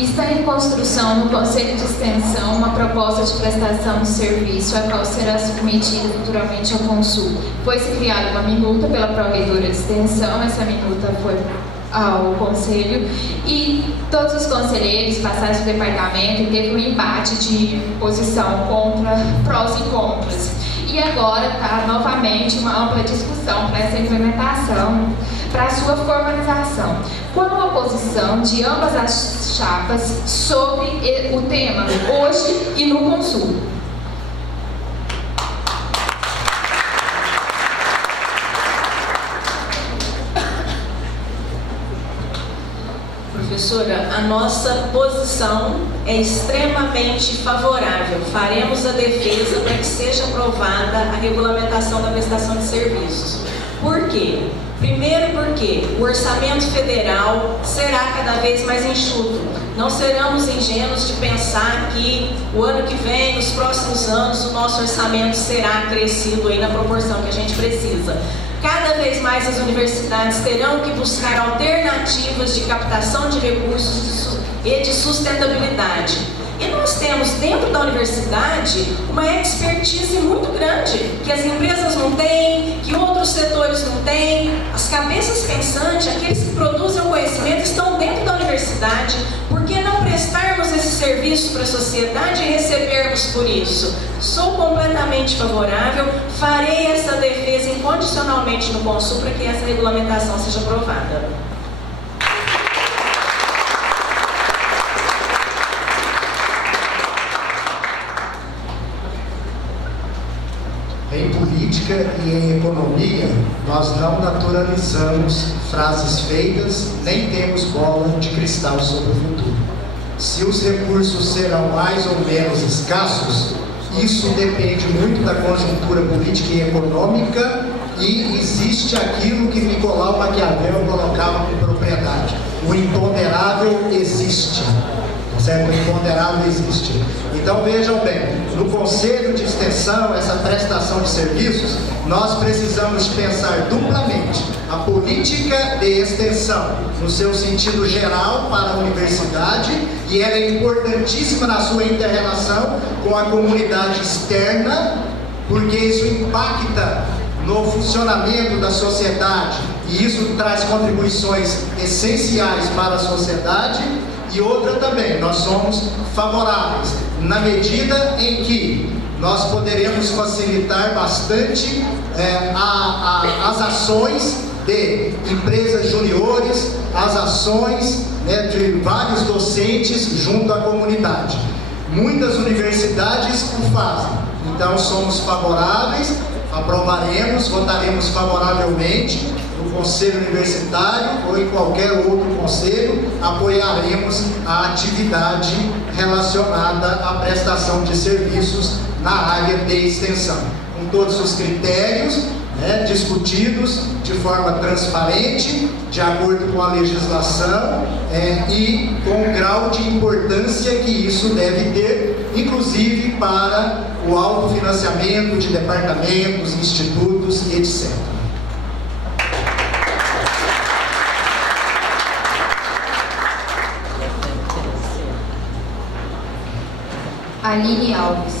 Está em construção no Conselho de Extensão uma proposta de prestação de serviço, a qual será submetida futuramente ao Consul. Foi-se criada uma minuta pela Pró-Reitora de Extensão, essa minuta foi ao Conselho, e todos os conselheiros passaram do departamento e teve um embate de posição contra prós e contras. E agora está novamente uma ampla discussão para essa implementação, para a sua formalização. Qual a posição de ambas as chapas sobre o tema hoje e no Consul? Professora, a nossa posição é extremamente favorável. Faremos a defesa para que seja aprovada a regulamentação da prestação de serviços. Por quê? Primeiro porque o orçamento federal será cada vez mais enxuto. Não seremos ingênuos de pensar que o ano que vem, nos próximos anos, o nosso orçamento será crescido aí na proporção que a gente precisa. Cada vez mais as universidades terão que buscar alternativas de captação de recursos e de sustentabilidade. E nós temos dentro da universidade uma expertise muito grande, que as empresas não têm, que outros setores não têm. As cabeças pensantes, aqueles que produzem o conhecimento, estão dentro da universidade. Por que não prestarmos esse serviço para a sociedade e recebermos por isso? Sou completamente favorável, farei essa defesa incondicionalmente no Consul para que essa regulamentação seja aprovada. Em política e em economia, nós não naturalizamos frases feitas, nem temos bola de cristal sobre o futuro. Se os recursos serão mais ou menos escassos, isso depende muito da conjuntura política e econômica, e existe aquilo que Nicolau Maquiavel colocava com propriedade: o imponderável existe. Certo? O imponderável existe. Então vejam bem, no Conselho de Extensão, essa prestação de serviços, nós precisamos pensar duplamente a política de extensão no seu sentido geral para a universidade, e ela é importantíssima na sua inter-relação com a comunidade externa, porque isso impacta no funcionamento da sociedade e isso traz contribuições essenciais para a sociedade. E outra também, nós somos favoráveis na medida em que nós poderemos facilitar bastante as ações de empresas juniores, as ações de vários docentes junto à comunidade. Muitas universidades o fazem, então somos favoráveis, aprovaremos, votaremos favoravelmente. No Conselho Universitário ou em qualquer outro conselho, apoiaremos a atividade relacionada à prestação de serviços na área de extensão, com todos os critérios discutidos de forma transparente, de acordo com a legislação e com o grau de importância que isso deve ter, inclusive para o autofinanciamento de departamentos, institutos, etc. Aline Alves.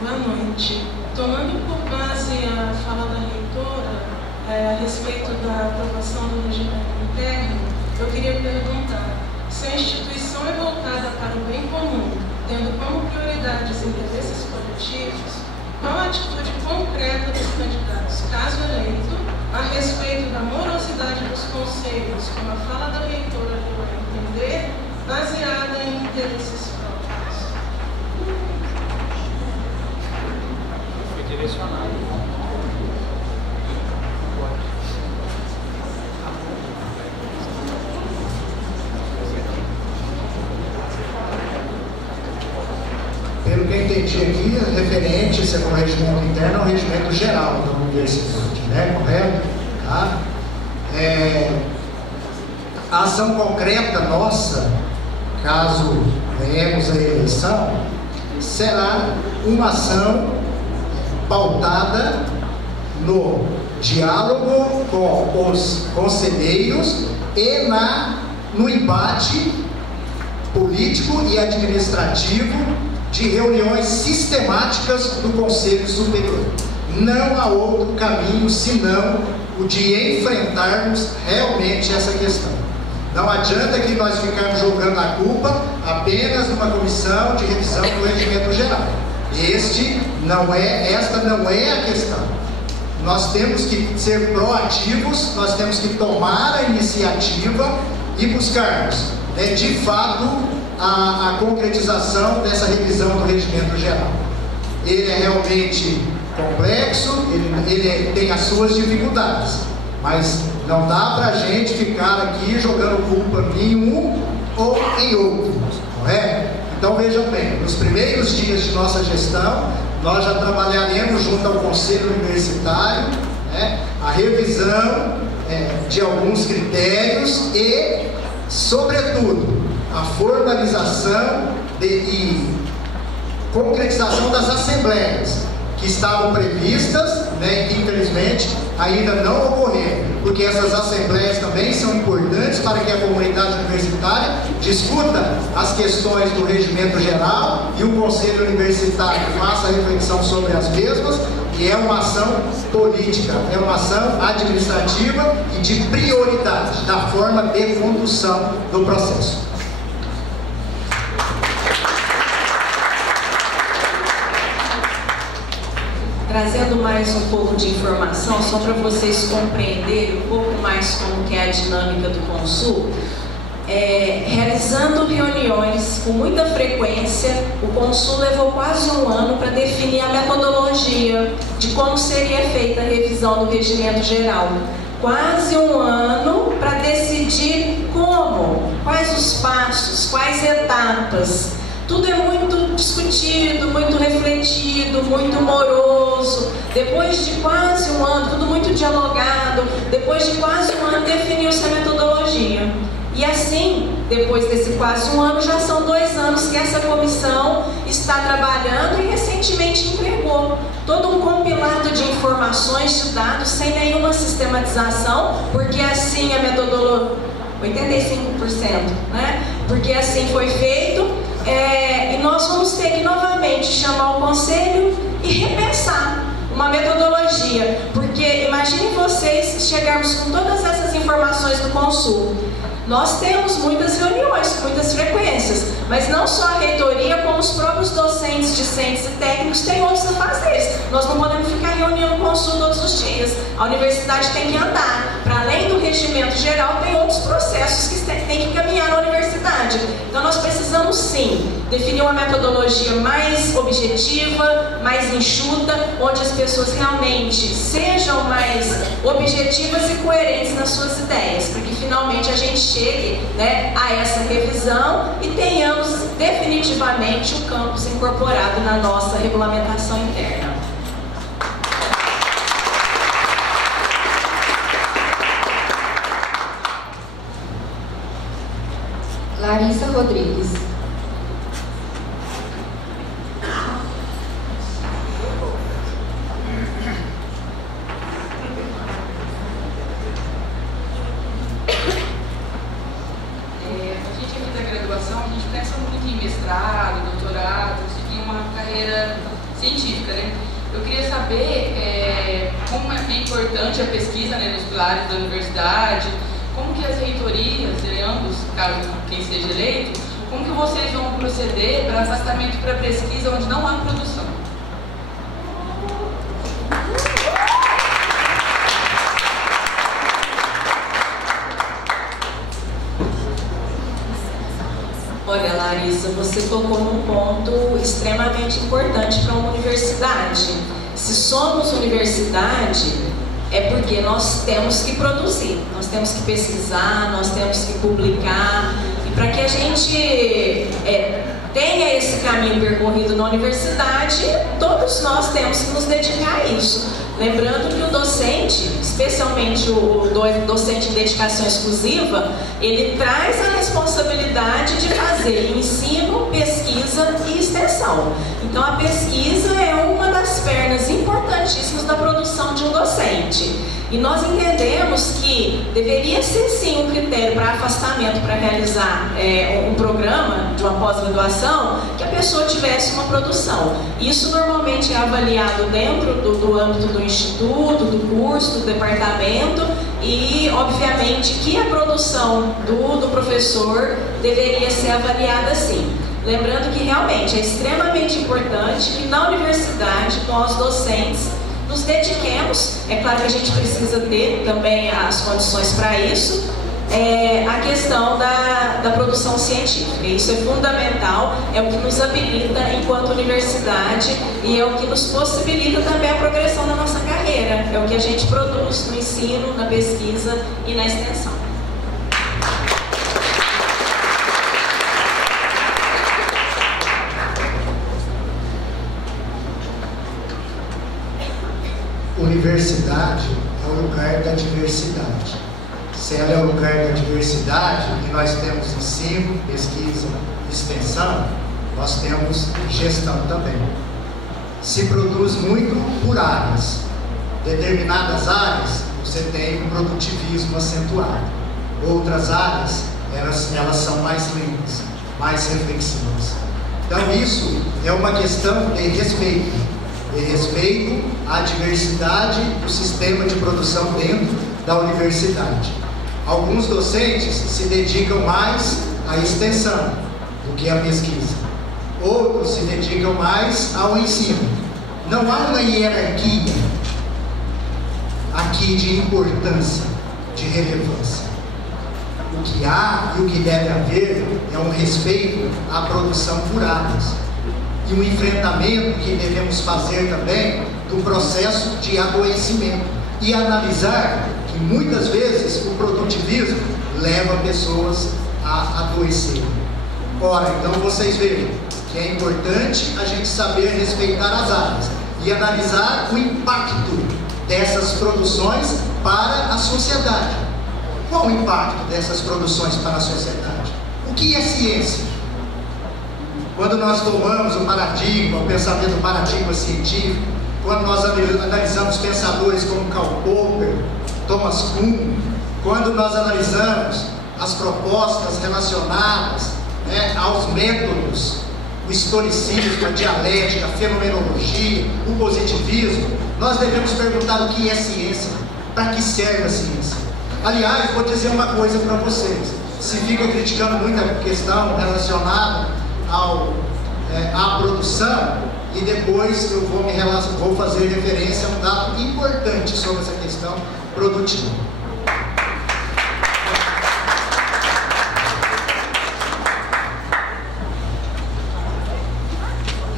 Boa noite. Tomando por base a fala da reitora a respeito da aprovação do regimento interno, eu queria perguntar se a instituição é voltada para o bem comum, tendo como prioridade os interesses coletivos, qual a atitude concreta dos candidatos, caso eleito, a respeito da morosidade dos conselhos, como a fala da reitora deu a entender, baseada em interesses próprios? Foi direcionado. Pelo que eu entendi aqui, referente, se é com o regimento interno, ao regimento geral da universidade, né? Correto? Tá? A ação concreta nossa, caso venhamos à eleição, será uma ação pautada no diálogo com os conselheiros e no embate político e administrativo de reuniões sistemáticas do Conselho Superior. Não há outro caminho senão o de enfrentarmos realmente essa questão. Não adianta que nós ficarmos jogando a culpa apenas numa comissão de revisão do regimento geral. Esta não é a questão. Nós temos que ser proativos, nós temos que tomar a iniciativa e buscarmos, de fato, a concretização dessa revisão do regimento geral. Ele é realmente complexo, ele tem as suas dificuldades, mas não dá para a gente ficar aqui jogando culpa em um ou em outro, correto? Então vejam bem, nos primeiros dias de nossa gestão, nós já trabalharemos junto ao Conselho Universitário, a revisão de alguns critérios e, sobretudo, a formalização e concretização das assembleias que estavam previstas, que infelizmente ainda não ocorreram, porque essas assembleias também são importantes para que a comunidade universitária discuta as questões do regimento geral e o Conselho Universitário faça a reflexão sobre as mesmas, e é uma ação política, é uma ação administrativa e de prioridade da forma de condução do processo. Trazendo mais um pouco de informação, só para vocês compreenderem um pouco mais como que é a dinâmica do Consul, realizando reuniões com muita frequência, o Consul levou quase um ano para definir a metodologia de como seria feita a revisão do regimento geral. Quase um ano para decidir como, quais os passos, quais etapas. Tudo é muito discutido, muito refletido, muito moroso. Depois de quase um ano, tudo muito dialogado, depois de quase um ano definiu-se a metodologia. E assim, depois desse quase um ano, já são 2 anos que essa comissão está trabalhando e recentemente entregou todo um compilado de informações, de dados, sem nenhuma sistematização, porque assim a metodologia, 85%, porque assim foi feito. E nós vamos ter que novamente chamar o conselho e repensar uma metodologia, porque imagine vocês chegarmos com todas essas informações do Consul. Nós temos muitas reuniões, muitas frequências, mas não só a reitoria, como os próprios docentes, discentes e técnicos têm outros afazeres. Nós não podemos ficar reunindo o Consul todos os dias. A universidade tem que andar. Para além do regimento geral, tem outros processos que tem que caminhar na universidade. Então nós precisamos sim definir uma metodologia mais objetiva, mais enxuta, onde as pessoas realmente sejam mais objetivas e coerentes nas suas ideias, para que finalmente a gente chegue a essa revisão e tenhamos definitivamente o campus incorporado na nossa regulamentação interna. Larissa Rodrigues. Científica, Eu queria saber como é importante a pesquisa nos pilares da universidade, como que as reitorias, ambos, caso quem seja eleito, como que vocês vão proceder para afastamento para pesquisa onde não há produção? Olha, Larissa, você tocou num ponto extremamente importante para uma universidade. Se somos universidade, é porque nós temos que produzir, nós temos que pesquisar, nós temos que publicar. E para que a gente tenha esse caminho percorrido na universidade, todos nós temos que nos dedicar a isso. Lembrando que o docente, especialmente o docente em dedicação exclusiva, ele traz a responsabilidade de fazer ensino, pesquisa e extensão. Então a pesquisa é uma das pernas importantíssimas da produção de um docente. E nós entendemos que deveria ser sim um critério para afastamento, para realizar um programa de uma pós-graduação, que a pessoa tivesse uma produção. Isso normalmente é avaliado dentro do âmbito do instituto, do curso, do departamento, e obviamente que a produção do professor deveria ser avaliada assim. Lembrando que realmente é extremamente importante que na universidade nós docentes nos dediquemos, é claro que a gente precisa ter também as condições para isso, a questão da produção científica. Isso é fundamental, é o que nos habilita enquanto universidade e é o que nos possibilita também a progressão da nossa carreira. É o que a gente produz no ensino, na pesquisa e na extensão. Universidade é o lugar da diversidade. Se ela é o lugar da diversidade, e nós temos ensino, pesquisa, extensão, nós temos gestão também. Se produz muito por áreas. Determinadas áreas, você tem um produtivismo acentuado. Outras áreas, elas são mais limpas, mais reflexivas. Então isso é uma questão de respeito. De respeito à diversidade do sistema de produção dentro da universidade. Alguns docentes se dedicam mais à extensão do que à pesquisa. Outros se dedicam mais ao ensino. Não há uma hierarquia aqui de importância, de relevância. O que há e o que deve haver é um respeito à produção por áreas. E um enfrentamento que devemos fazer também do processo de adoecimento e analisar que muitas vezes o produtivismo leva pessoas a adoecer. Ora, então vocês vejam que é importante a gente saber respeitar as áreas e analisar o impacto dessas produções para a sociedade. Qual o impacto dessas produções para a sociedade? O que é ciência? Quando nós tomamos o paradigma, o pensamento paradigma científico, quando nós analisamos pensadores como Karl Popper, Thomas Kuhn, quando nós analisamos as propostas relacionadas aos métodos, o historicismo, a dialética, a fenomenologia, o positivismo, nós devemos perguntar o que é ciência, para que serve a ciência. Aliás, vou dizer uma coisa para vocês, se fica criticando muita questão relacionada à produção, e depois eu vou fazer referência a um dado importante sobre essa questão produtiva.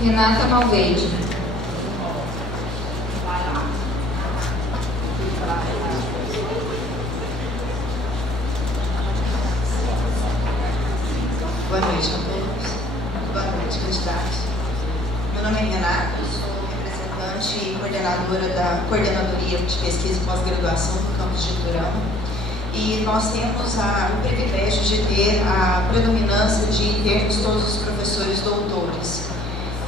Renata Malveide. Boa noite a todos. Boa noite, candidatos. Meu nome é Renata, eu sou representante e coordenadora da Coordenadoria de Pesquisa e Pós-Graduação do campus de Iturama. E nós temos o privilégio de ter a predominância de termos todos os professores doutores.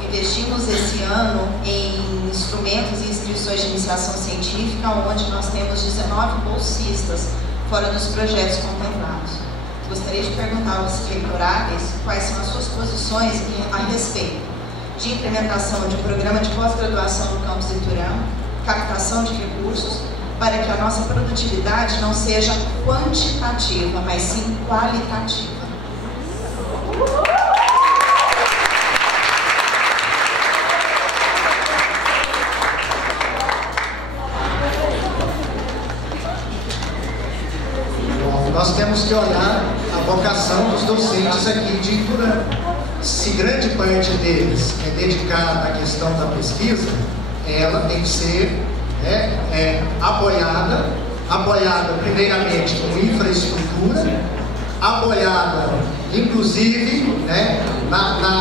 Investimos esse ano em instrumentos e inscrições de iniciação científica, onde nós temos 19 bolsistas, fora dos projetos contemplados. Gostaria de perguntar aos reitoráveis quais são as suas posições a respeito de implementação de um programa de pós-graduação no campus Iturama, captação de recursos, para que a nossa produtividade não seja quantitativa, mas sim qualitativa. Nós temos que olhar a vocação dos docentes aqui de Iturama. Se grande parte deles é dedicada à questão da pesquisa, ela tem que ser apoiada primeiramente com infraestrutura, apoiada inclusive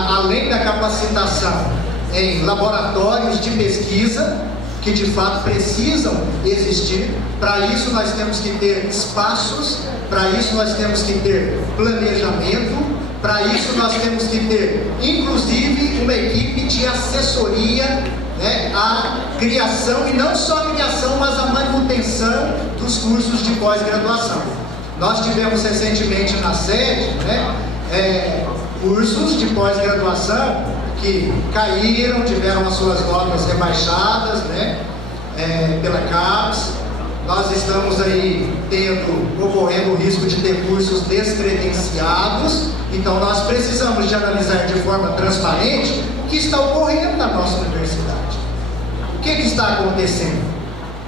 além da capacitação em laboratórios de pesquisa, que de fato precisam existir. Para isso nós temos que ter espaços, para isso nós temos que ter planejamento, para isso nós temos que ter inclusive uma equipe de assessoria né, a criação, e não só a criação, mas a manutenção dos cursos de pós-graduação. Nós tivemos recentemente na sede, né, cursos de pós-graduação que caíram, tiveram as suas notas rebaixadas, né, pela CAPES. Nós estamos aí ocorrendo o risco de ter cursos descredenciados. Então nós precisamos de analisar de forma transparente o que está ocorrendo na nossa universidade. O que está acontecendo?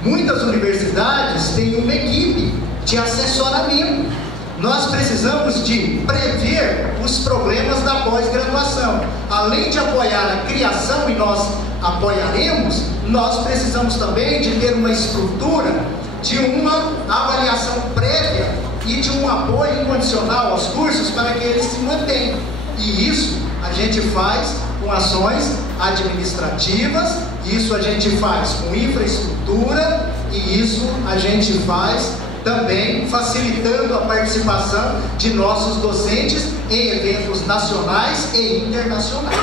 Muitas universidades têm uma equipe de assessoramento. Nós precisamos de prever os problemas da pós-graduação. Além de apoiar a criação, e nós apoiaremos, nós precisamos também de ter uma estrutura de uma avaliação prévia e de um apoio incondicional aos cursos para que eles se mantenham. E isso a gente faz com ações administrativas, isso a gente faz com infraestrutura, e isso a gente faz também facilitando a participação de nossos docentes em eventos nacionais e internacionais.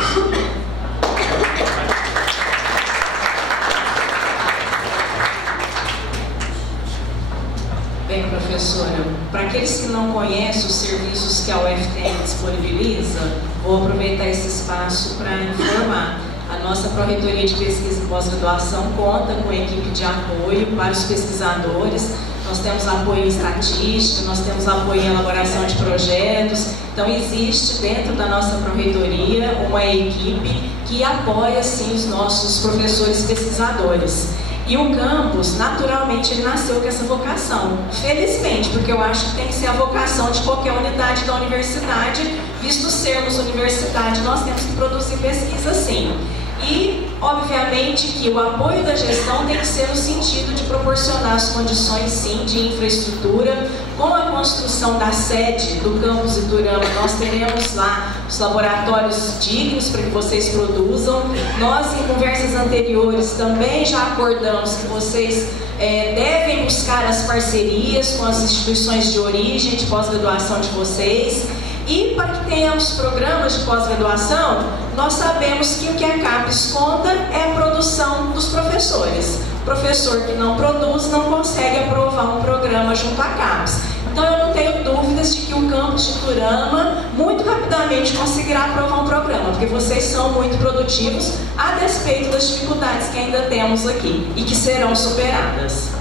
Bem, professora, para aqueles que não conhecem os serviços que a UFTM disponibiliza, vou aproveitar esse espaço para informar. A nossa Pró-Reitoria de Pesquisa e Pós-Graduação conta com equipe de apoio para os pesquisadores. Nós temos apoio em estatística, nós temos apoio em elaboração de projetos. Então existe dentro da nossa Pró-Reitoria uma equipe que apoia sim os nossos professores pesquisadores. E o campus, naturalmente, ele nasceu com essa vocação. Felizmente, porque eu acho que tem que ser a vocação de qualquer unidade da universidade. Visto sermos universidade, nós temos que produzir pesquisa sim. E, obviamente, que o apoio da gestão tem que ser no sentido de proporcionar as condições, sim, de infraestrutura. Com a construção da sede do campus Iturama, nós teremos lá os laboratórios dignos para que vocês produzam. Nós, em conversas anteriores, também já acordamos que vocês devem buscar as parcerias com as instituições de origem, de pós-graduação de vocês. E para que tenhamos programas de pós-graduação, nós sabemos que o que a CAPES conta é a produção dos professores. O professor que não produz não consegue aprovar um programa junto à CAPES. Então eu não tenho dúvidas de que o campus de Iturama muito rapidamente conseguirá aprovar um programa, porque vocês são muito produtivos a despeito das dificuldades que ainda temos aqui e que serão superadas.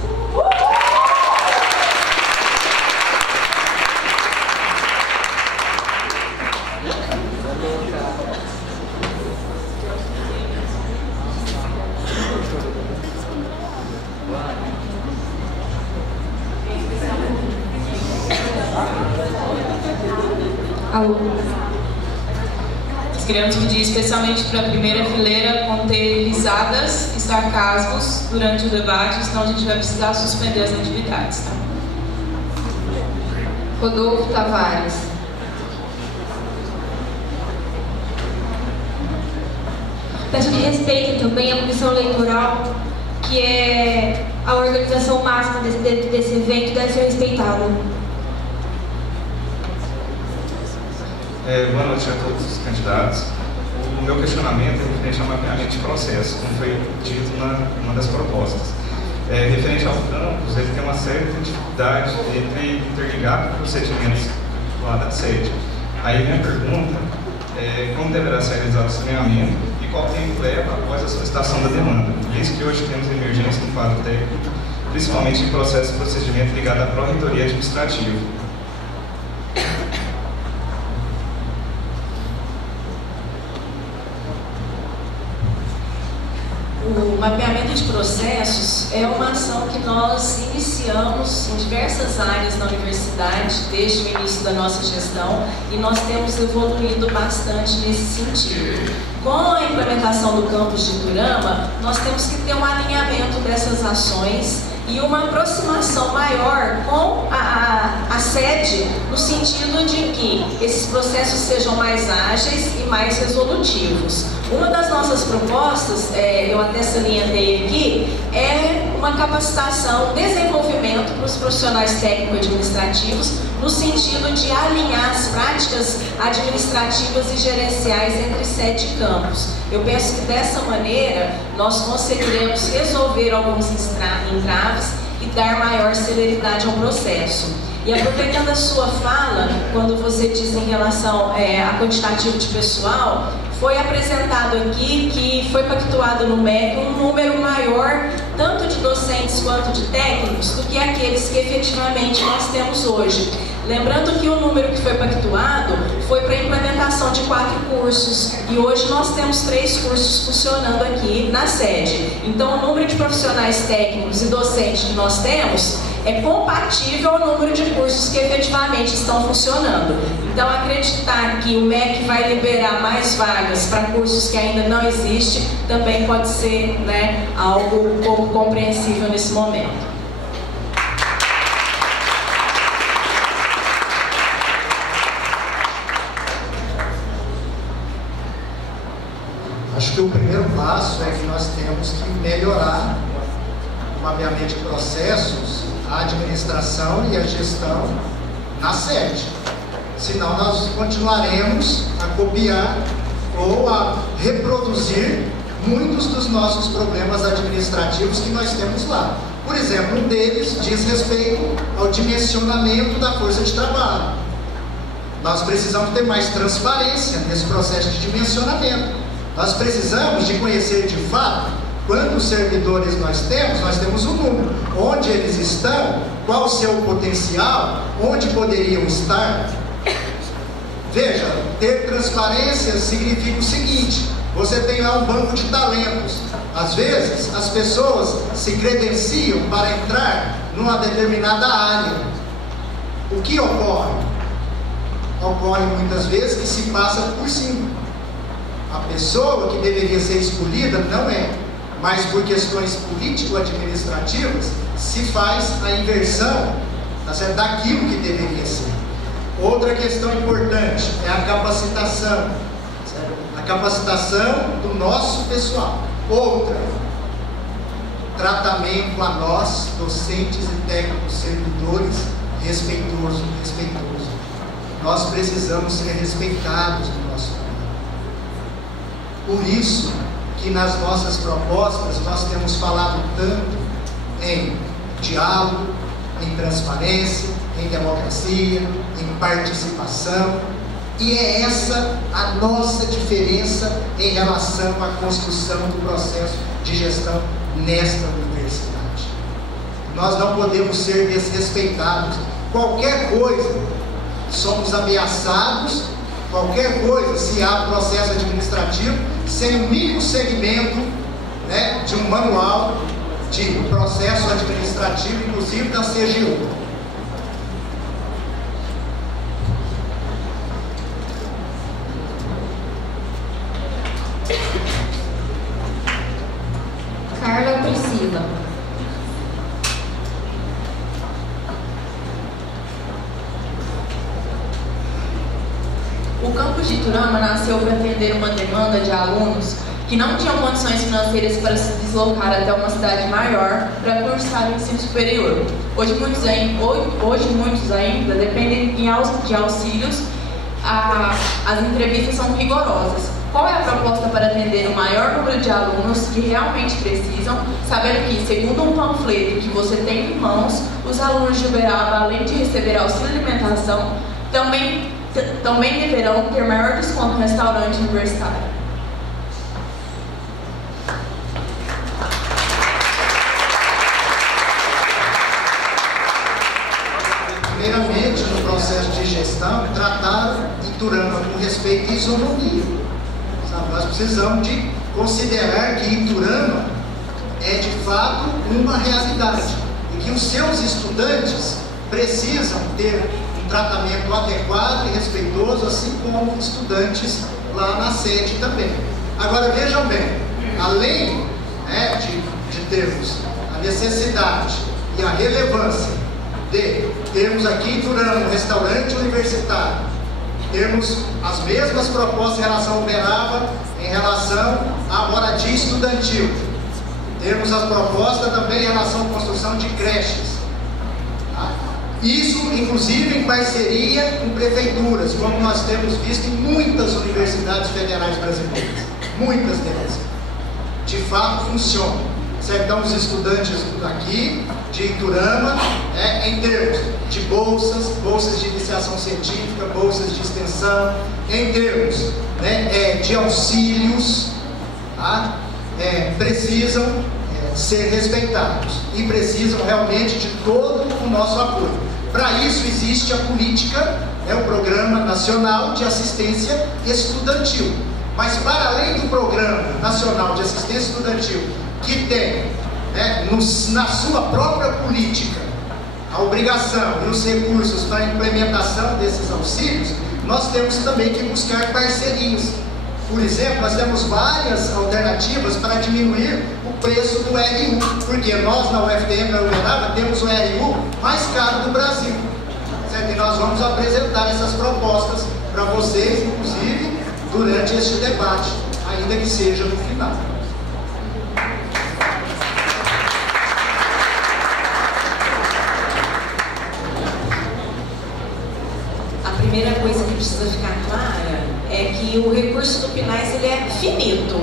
Nós queremos pedir especialmente para a primeira fileira conter risadas e sarcasmos durante o debate, senão a gente vai precisar suspender as atividades. Tá? Rodolfo Tavares. Peço que respeitem também a comissão eleitoral, que é a organização máxima desse evento, deve ser respeitada. Boa noite a todos os candidatos. O meu questionamento é referente ao mapeamento de processo, como foi dito numa das propostas. Referente ao campus, ele tem uma série de dificuldades entre interligar procedimentos lá da sede. Aí minha pergunta é como deverá ser realizado o saneamento e qual tempo leva após a solicitação da demanda, visto que hoje temos emergência no quadro técnico, principalmente em processo de procedimento ligado à Pró-Reitoria Administrativa. O mapeamento de processos é uma ação que nós iniciamos em diversas áreas da universidade desde o início da nossa gestão e nós temos evoluído bastante nesse sentido. Com a implementação do campus de Iturama, nós temos que ter um alinhamento dessas ações e uma aproximação maior com a sede, no sentido de que esses processos sejam mais ágeis e mais resolutivos. Uma das nossas propostas, eu até salientei aqui, é uma uma capacitação, desenvolvimento para os profissionais técnico-administrativos, no sentido de alinhar as práticas administrativas e gerenciais entre 7 campos. Eu penso que dessa maneira nós conseguiremos resolver alguns entraves e dar maior celeridade ao processo. E aproveitando a sua fala, quando você diz em relação a quantitativo de pessoal, foi apresentado aqui que foi pactuado no MEC um número maior, tanto de docentes quanto de técnicos, do que aqueles que efetivamente nós temos hoje. Lembrando que o número que foi pactuado foi para a implementação de 4 cursos, e hoje nós temos 3 cursos funcionando aqui na sede. Então, o número de profissionais técnicos e docentes que nós temos é compatível ao número de cursos que efetivamente estão funcionando. Então, acreditar que o MEC vai liberar mais vagas para cursos que ainda não existem também pode ser, né, algo pouco compreensível nesse momento. Acho que o primeiro passo é que nós temos que melhorar o mapeamento de processos, a administração e a gestão na sede. Senão nós continuaremos a copiar ou a reproduzir muitos dos nossos problemas administrativos que nós temos lá. Por exemplo, um deles diz respeito ao dimensionamento da força de trabalho. Nós precisamos ter mais transparência nesse processo de dimensionamento. Nós precisamos de conhecer de fato quantos servidores nós temos um número, onde eles estão, qual o seu potencial, onde poderiam estar. Veja, ter transparência significa o seguinte: você tem lá um banco de talentos. Às vezes, as pessoas se credenciam para entrar numa determinada área. O que ocorre? Ocorre muitas vezes que se passa por cima. A pessoa que deveria ser escolhida não é, mas por questões político-administrativas se faz a inversão, tá certo, daquilo que deveria ser. Outra questão importante é a capacitação, certo? A capacitação do nosso pessoal. Outra, tratamento a nós, docentes e técnicos servidores, respeitoso. Nós precisamos ser respeitados no nosso trabalho. Por isso que nas nossas propostas nós temos falado tanto em diálogo, em transparência, em democracia, em participação, e é essa a nossa diferença em relação à construção do processo de gestão nesta universidade. Nós não podemos ser desrespeitados. Qualquer coisa, somos ameaçados, qualquer coisa, se há processo administrativo, sem o mínimo segmento, né, de um manual de processo administrativo, inclusive da CGU. Carla Priscila. O campus de Iturama nasceu para atender uma demanda de alunos que não tinham condições financeiras para se deslocar até uma cidade maior para cursar o ensino superior. Hoje muitos ainda dependem de auxílios. As entrevistas são rigorosas. Qual é a proposta para atender o maior número de alunos que realmente precisam, sabendo que, segundo um panfleto que você tem em mãos, os alunos de Uberaba, além de receber auxílio alimentação, também deverão ter maior desconto no restaurante universitário? Primeiramente, no processo de gestão, tratar Iturama com respeito à isonomia. Sabe? Nós precisamos de considerar que Iturama é de fato uma realidade e que os seus estudantes precisam ter um tratamento adequado e respeitoso, assim como estudantes lá na sede também. Agora vejam bem, além, né, de termos a necessidade e a relevância de termos aqui em Iturama um restaurante universitário, termos as mesmas propostas em relação ao Uberaba, em relação à moradia estudantil, temos as propostas também em relação ao creches. Tá? Isso, inclusive, em parceria com prefeituras, como nós temos visto em muitas universidades federais brasileiras. Muitas delas. De fato, funciona. Certo? Então, os estudantes aqui de Iturama, em termos de bolsas de iniciação científica, bolsas de extensão, em termos de auxílios, tá? Precisam ser respeitados e precisam realmente de todo o nosso apoio. Para isso existe a política, o Programa Nacional de Assistência Estudantil. Mas para além do Programa Nacional de Assistência Estudantil, que tem na sua própria política a obrigação e os recursos para a implementação desses auxílios, nós temos também que buscar parcerias. Por exemplo, nós temos várias alternativas para diminuir o preço do RU, porque nós na UFTM, na Uberaba, temos o RU mais caro do Brasil. Certo? E nós vamos apresentar essas propostas para vocês, inclusive, durante este debate, ainda que seja no final. A primeira coisa que precisa ficar clara é que o recurso do PNAES ele é finito,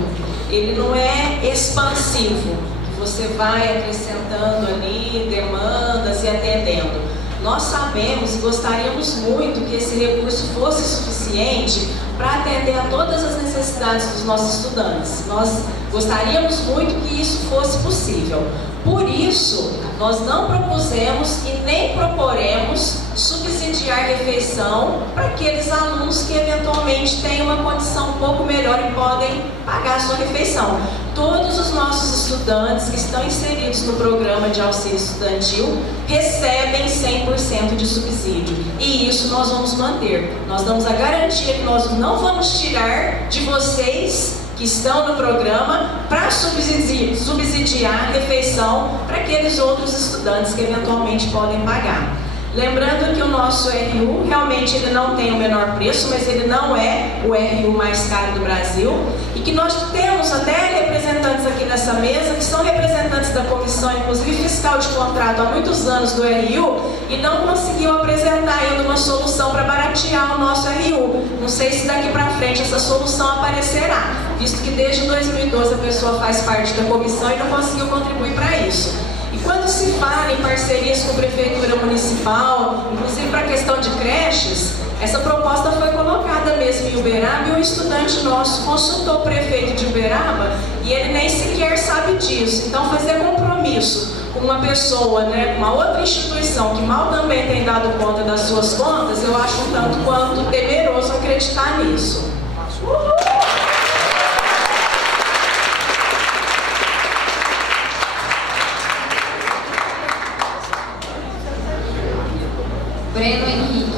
ele não é expansivo, que você vai acrescentando ali demandas e atendendo. Nós sabemos e gostaríamos muito que esse recurso fosse suficiente para atender a todas as necessidades dos nossos estudantes. Nós gostaríamos muito que isso fosse possível. Por isso, nós não propusemos e nem proporemos subsidiar refeição para aqueles alunos que eventualmente têm uma condição um pouco melhor e podem pagar a sua refeição. Todos os nossos estudantes que estão inseridos no programa de auxílio estudantil recebem 100% de subsídio. E isso nós vamos manter. Nós damos a garantia que nós não vamos tirar de vocês que estão no programa para subsidiar a refeição para aqueles outros estudantes que eventualmente podem pagar. Lembrando que o nosso RU realmente ele não tem o menor preço, mas ele não é o RU mais caro do Brasil, e que nós temos até representantes aqui nessa mesa que são representantes da comissão, inclusive fiscal de contrato há muitos anos do RU, e não conseguiu apresentar ainda uma solução para baratear o nosso RU. Não sei se daqui para frente essa solução aparecerá, visto que desde 2012 a pessoa faz parte da comissão e não conseguiu contribuir para isso. E quando se fala em parcerias com a Prefeitura Municipal, inclusive para a questão de creches, essa proposta foi colocada mesmo em Uberaba e um estudante nosso consultou o prefeito de Uberaba e ele nem sequer sabe disso. Então fazer compromisso com uma pessoa, uma outra instituição que mal também tem dado conta das suas contas, eu acho um tanto quanto temeroso acreditar nisso. Breno Henrique.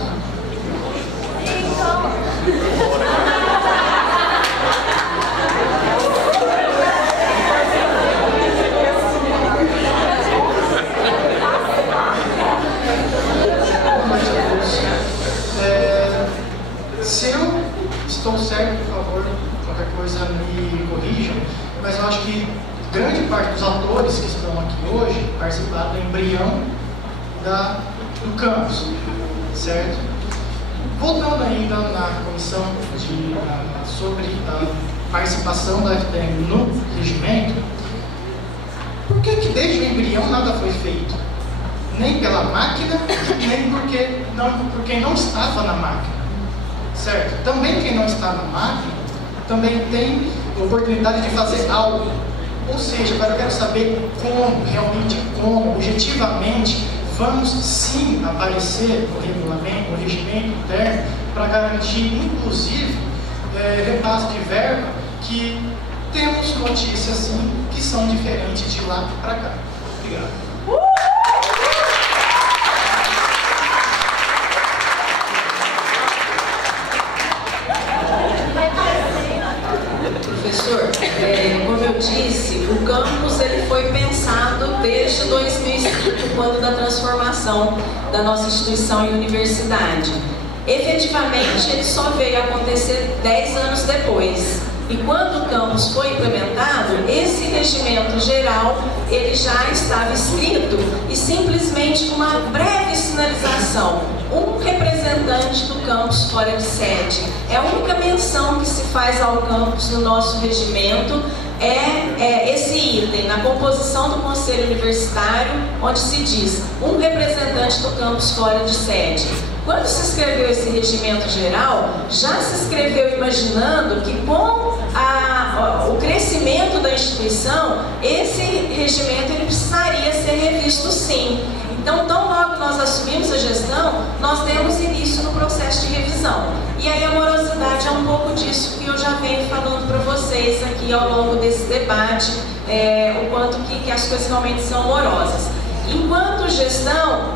Se eu estou certo, por favor, qualquer coisa me corrijam, mas eu acho que grande parte dos atores que estão aqui hoje participaram do embrião do campus, certo? Voltando ainda na comissão sobre a participação da FTM no regimento, por que desde o embrião nada foi feito? Nem pela máquina, nem por quem não estava na máquina, certo? Também quem não está na máquina também tem oportunidade de fazer algo. Ou seja, agora eu quero saber como, objetivamente, vamos sim aparecer no regulamento, no regimento interno, para garantir, inclusive, repasse de verba, que temos notícias, sim, que são diferentes de lá para cá. Obrigado. Professor, como eu disse, o campus ele foi pensado desde 2005, quando da transformação da nossa instituição em universidade. Efetivamente, ele só veio acontecer 10 anos depois. E quando o campus foi implementado, esse regimento geral ele já estava escrito e simplesmente com uma breve sinalização, um representante do campus fora de sede. É a única menção que se faz ao campus no nosso regimento, é esse item, na composição do Conselho Universitário, onde se diz um representante do campus fora de sede. Quando se escreveu esse regimento geral, já se escreveu imaginando que com o crescimento da instituição, esse regimento ele precisaria ser revisto sim. Então, tão logo nós assumimos a gestão, nós demos início no processo de revisão. E aí a morosidade é um pouco disso que eu já venho falando para vocês aqui ao longo desse debate, o quanto que as coisas realmente são morosas. Enquanto gestão,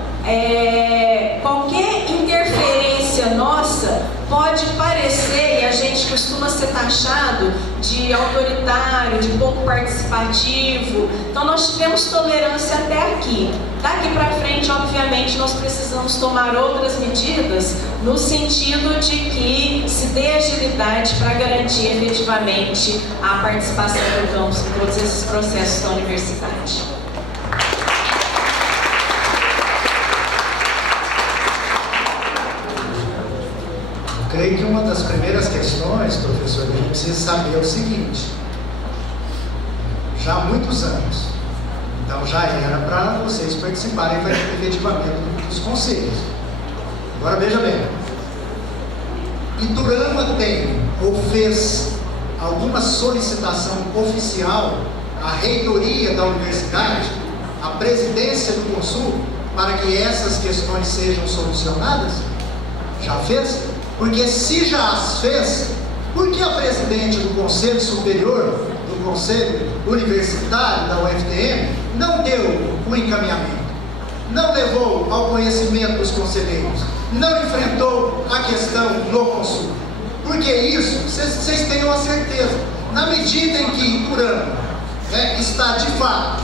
qualquer interferência nossa pode parecer, e a gente costuma ser taxado de autoritário, de pouco participativo. Então nós tivemos tolerância até aqui. Daqui para frente, obviamente, nós precisamos tomar outras medidas no sentido de que se dê agilidade para garantir efetivamente a participação do campus em todos esses processos da universidade. Creio que uma das primeiras questões, professor, que a gente precisa saber é o seguinte: já há muitos anos, então já era para vocês participarem efetivamente dos conselhos. Agora veja bem, Iturama tem ou fez alguma solicitação oficial à reitoria da universidade, à presidência do Consul, para que essas questões sejam solucionadas? Já fez? Porque se já as fez, por que a presidente do Conselho Superior, do Conselho Universitário da UFTM, não deu o encaminhamento? Não levou ao conhecimento dos conselheiros? Não enfrentou a questão no Consul? Porque isso, vocês tenham a certeza, na medida em que Iturama está de fato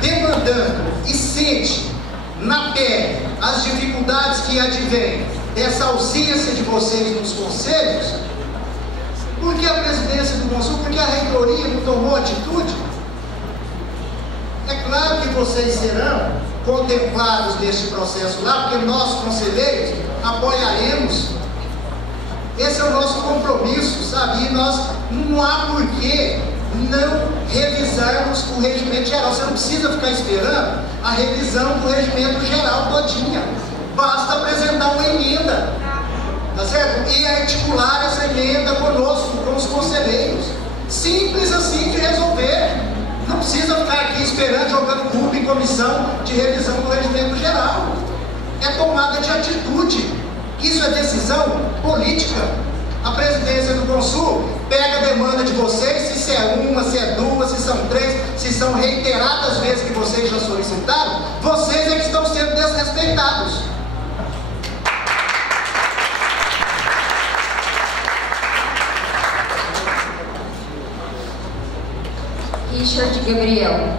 demandando e sente na pele as dificuldades que advêm dessa ausência de vocês nos conselhos, por que a presidência do Consul, por que a reitoria não tomou atitude? É claro que vocês serão contemplados neste processo lá, porque nós, conselheiros, apoiaremos. Esse é o nosso compromisso, sabe? E nós não há por que não revisarmos o regimento geral. Você não precisa ficar esperando a revisão do regimento geral todinha. Basta apresentar uma emenda, tá certo? E articular essa emenda conosco, com os conselheiros. Simples assim de resolver. Não precisa ficar aqui esperando, jogando culpa em comissão de revisão do regimento geral. É tomada de atitude. Isso é decisão política. A presidência do Consul pega a demanda de vocês, se é uma, se é duas, se são três, se são reiteradas vezes que vocês já solicitaram, vocês é que estão sendo desrespeitados. Richard Gabriel.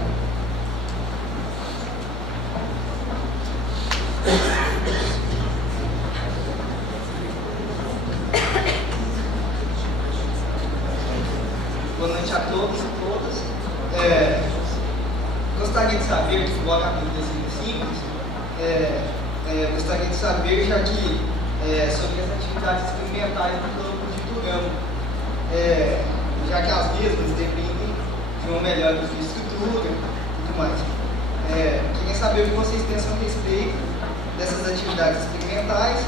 Boa noite a todos e todas. Gostaria de saber, que coloca a dúvida simples, gostaria de saber, já que sobre as atividades experimentais do campus de Iturama, já que as mesmas dependem de uma melhor infraestrutura e tudo mais. Queria saber o que vocês pensam a respeito dessas atividades experimentais,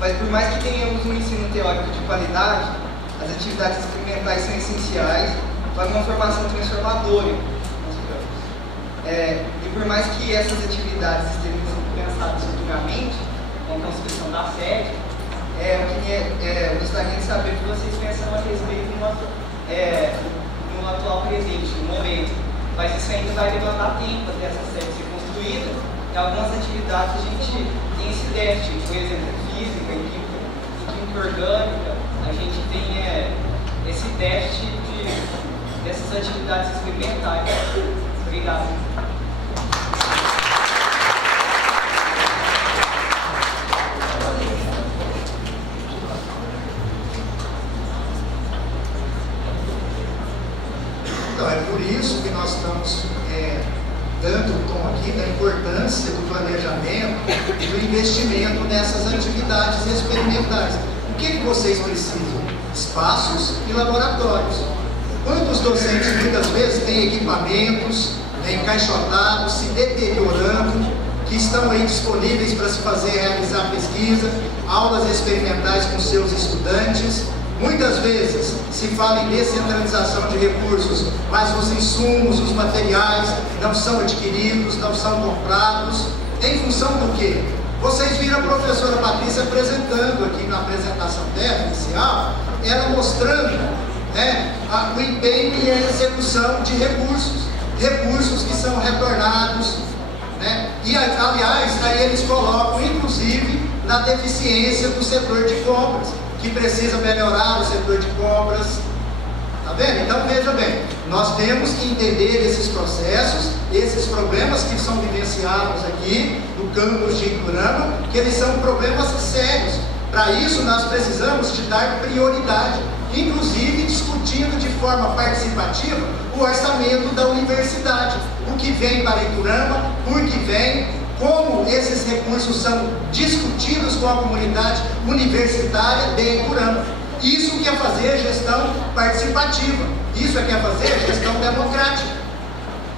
mas por mais que tenhamos um ensino teórico de qualidade, as atividades experimentais são essenciais para uma formação transformadora nos campos. E por mais que essas atividades estejam sendo pensadas futuramente, com a construção da sede, eu gostaria de saber o que vocês pensam a respeito no atual presente, no momento. Mas isso ainda vai demandar tempo até essa sede ser construída. E algumas atividades a gente tem esse déficit, por exemplo, física, química orgânica, a gente tem esse déficit dessas atividades experimentais. Obrigado. aqui da importância do planejamento e do investimento nessas atividades experimentais. O que vocês precisam? Espaços e laboratórios. Quantos docentes muitas vezes têm equipamentos encaixotados, se deteriorando, que estão aí disponíveis para se fazer, realizar pesquisa, aulas experimentais com seus estudantes. Muitas vezes se fala em descentralização de recursos, mas os insumos, os materiais não são adquiridos, não são comprados. Em função do quê? Vocês viram a professora Patrícia apresentando aqui na apresentação dela, inicial, ela mostrando, né, o empenho e a execução de recursos que são retornados, né? E aliás, aí eles colocam inclusive na deficiência do setor de compras, que precisa melhorar o setor de compras. Tá vendo? Então veja bem, nós temos que entender esses processos, esses problemas que são vivenciados aqui no campus de Iturama, que eles são problemas sérios. Para isso nós precisamos de dar prioridade, inclusive discutindo de forma participativa o orçamento da universidade, o que vem para Iturama, por que vem, como esses recursos são discutidos com a comunidade universitária de Iturama. Isso que é fazer gestão participativa, isso é que é fazer gestão democrática.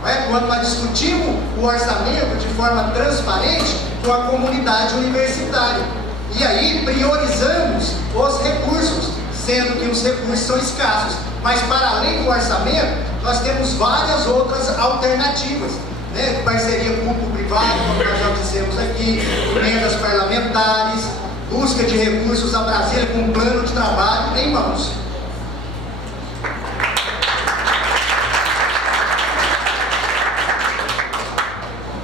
Não é? Quando nós discutimos o orçamento de forma transparente com a comunidade universitária. E aí priorizamos os recursos, sendo que os recursos são escassos. Mas para além do orçamento, nós temos várias outras alternativas, né? Parceria público-privada, como nós já dissemos aqui, emendas parlamentares, busca de recursos a Brasília com um plano de trabalho em mãos.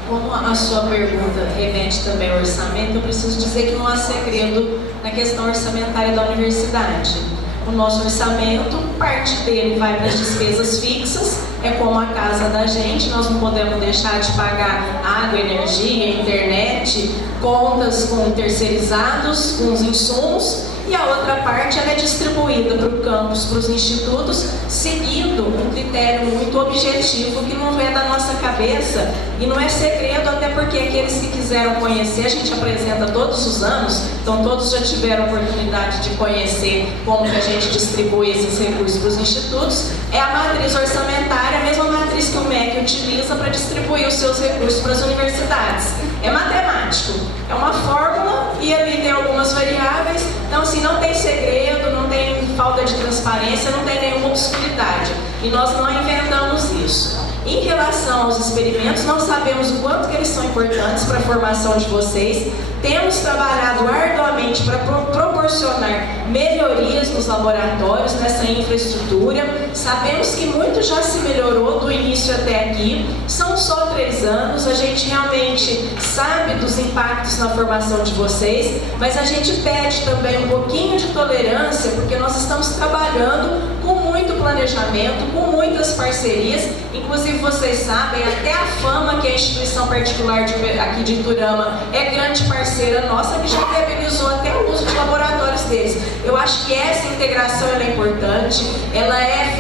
Como a sua pergunta remete também ao orçamento, eu preciso dizer que não há segredo na questão orçamentária da universidade. O nosso orçamento, parte dele vai para as despesas fixas, é como a casa da gente, nós não podemos deixar de pagar água, energia, internet, contas com terceirizados, com os insumos, e a outra parte ela é distribuída para o campus, para os institutos, seguindo um critério muito objetivo que não vem da nossa cabeça e não é segredo, até porque aqueles que quiseram conhecer, a gente apresenta todos os anos, então todos já tiveram oportunidade de conhecer como que a gente distribui esses recursos para os institutos. É a matriz orçamentária, a mesma matriz que o MEC utiliza para distribuir os seus recursos para as universidades. É matemático, é uma fórmula e ali tem algumas variáveis, então assim, não tem segredo, não tem falta de transparência, não tem nenhuma obscuridade. E nós não inventamos isso. Em relação aos experimentos, nós sabemos o quanto que eles são importantes para a formação de vocês. Temos trabalhado arduamente para proporcionar melhorias nos laboratórios, nessa infraestrutura. Sabemos que muito já se melhorou do início até aqui. São só 3 anos, a gente realmente sabe dos impactos na formação de vocês, mas a gente pede também um pouquinho de tolerância, porque nós estamos trabalhando com muito planejamento, com muitas parcerias. Inclusive vocês sabem, até a Fama, que é a instituição particular aqui de Iturama, é grande parceira nossa, que já viabilizou até o uso de laboratórios deles. Eu acho que essa integração ela é importante, ela é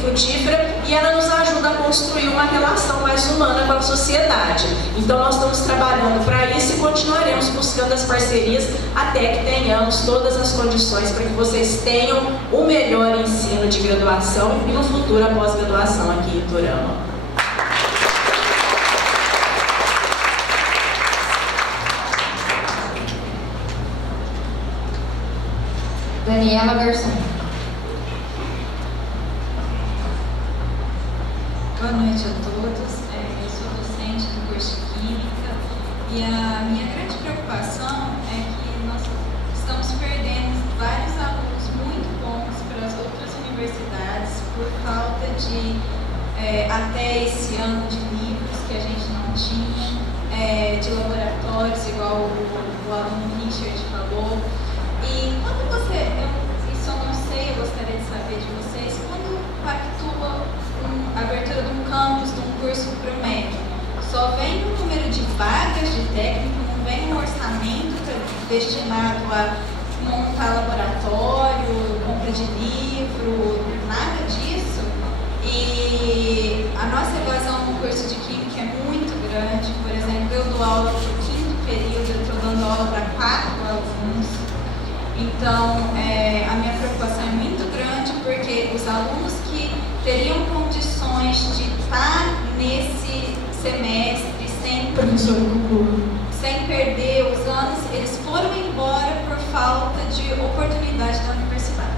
frutífera e ela nos ajuda a construir uma relação mais humana com a sociedade. Então nós estamos trabalhando para isso e continuaremos buscando as parcerias até que tenhamos todas as condições para que vocês tenham o melhor ensino de graduação e no futuro a pós-graduação aqui em Iturama. Daniela Garçom. Boa noite a todos. Eu sou docente do curso de Química e a minha grande preocupação é que nós estamos perdendo vários alunos muito bons para as outras universidades por falta de, até esse ano, de livros que a gente não tinha, de laboratórios, igual o aluno Richard falou. E quando isso eu não sei, eu gostaria de saber de vocês, quando pactua a abertura de um campus, de um curso para o MEC, só vem o número de vagas de técnico, não vem um orçamento destinado a montar laboratório, compra de livro, nada disso. E a nossa evasão no curso de Química é muito grande. aula para o 5º período, eu estou dando aula para 4 alunos. Então, a minha preocupação é muito grande, porque os alunos que teriam condições de estar nesse semestre sem perder os anos, eles foram embora por falta de oportunidade da universidade.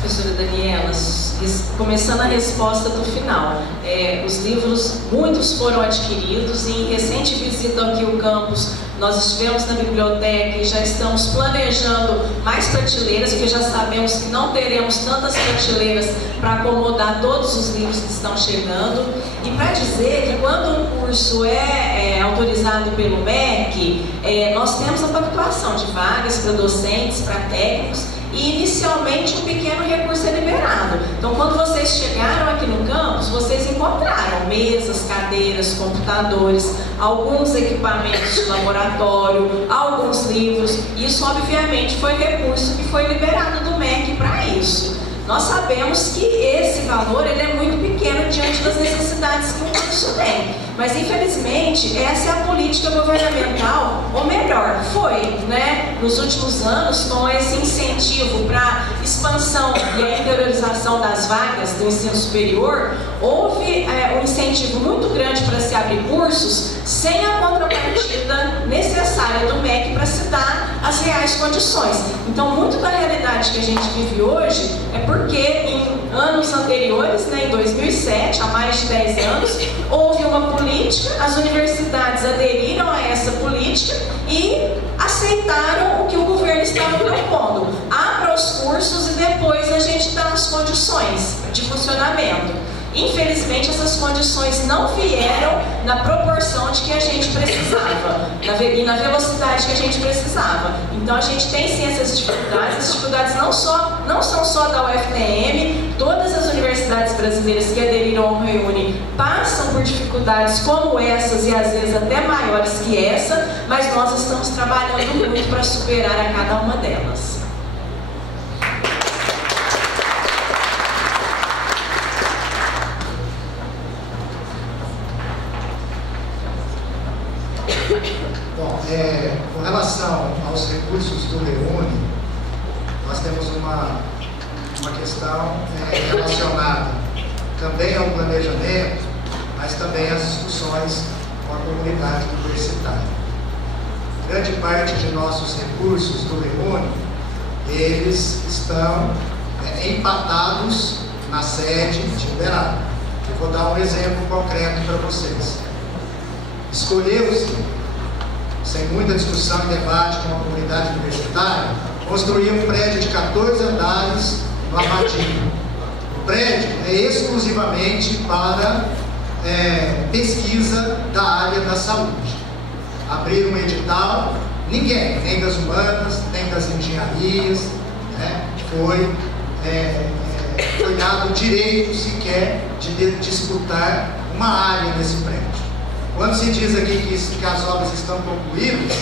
Professora Daniela, começando a resposta do final, os livros, muitos foram adquiridos e em recente visita aqui ao campus, nós estivemos na biblioteca e já estamos planejando mais prateleiras, porque já sabemos que não teremos tantas prateleiras para acomodar todos os livros que estão chegando. E para dizer que quando um curso é autorizado pelo MEC, nós temos a pactuação de vagas para docentes, para técnicos, e inicialmente um pequeno recurso é liberado. Então, quando vocês chegaram aqui no campus, vocês encontraram mesas, cadeiras, computadores, alguns equipamentos de laboratório, alguns livros. Isso, obviamente, foi recurso que foi liberado do MEC para isso. Nós sabemos que esse valor ele é muito pequeno diante das necessidades que um curso tem. Mas, infelizmente, essa é a política governamental, ou melhor, foi, né, nos últimos anos, com esse incentivo para expansão e a interiorização das vagas do ensino superior, houve um incentivo muito grande para se abrir cursos sem a contrapartida necessária do MEC para se dar as reais condições. Então, muito da realidade que a gente vive hoje é porque em anos anteriores, né, em 2007, há mais de 10 anos, houve uma política, as universidades aderiram a essa política e aceitaram o que o governo estava propondo. Abra os cursos e depois a gente dá as condições de funcionamento. Infelizmente, essas condições não vieram na proporção de que a gente precisava e na velocidade que a gente precisava. Então, a gente tem sim essas dificuldades não são só da UFTM, todas as universidades brasileiras que aderiram ao Reúne passam por dificuldades como essas e às vezes até maiores que essa, mas nós estamos trabalhando muito para superar a cada uma delas. Bom, com relação aos recursos do Reúne, nós temos uma questão relacionada também ao planejamento, mas também às discussões com a comunidade universitária. Grande parte de nossos recursos do Reúne, eles estão empatados na sede de Uberaba. Eu vou dar um exemplo concreto para vocês. Escolheu-se, sem muita discussão e debate com a comunidade universitária, construir um prédio de 14 andares no Amadinho. O prédio é exclusivamente para pesquisa da área da saúde. Abrir um edital, ninguém, nem das humanas, nem das engenharias, né, foi dado o direito sequer de disputar uma área nesse prédio. Quando se diz aqui que as obras estão concluídas,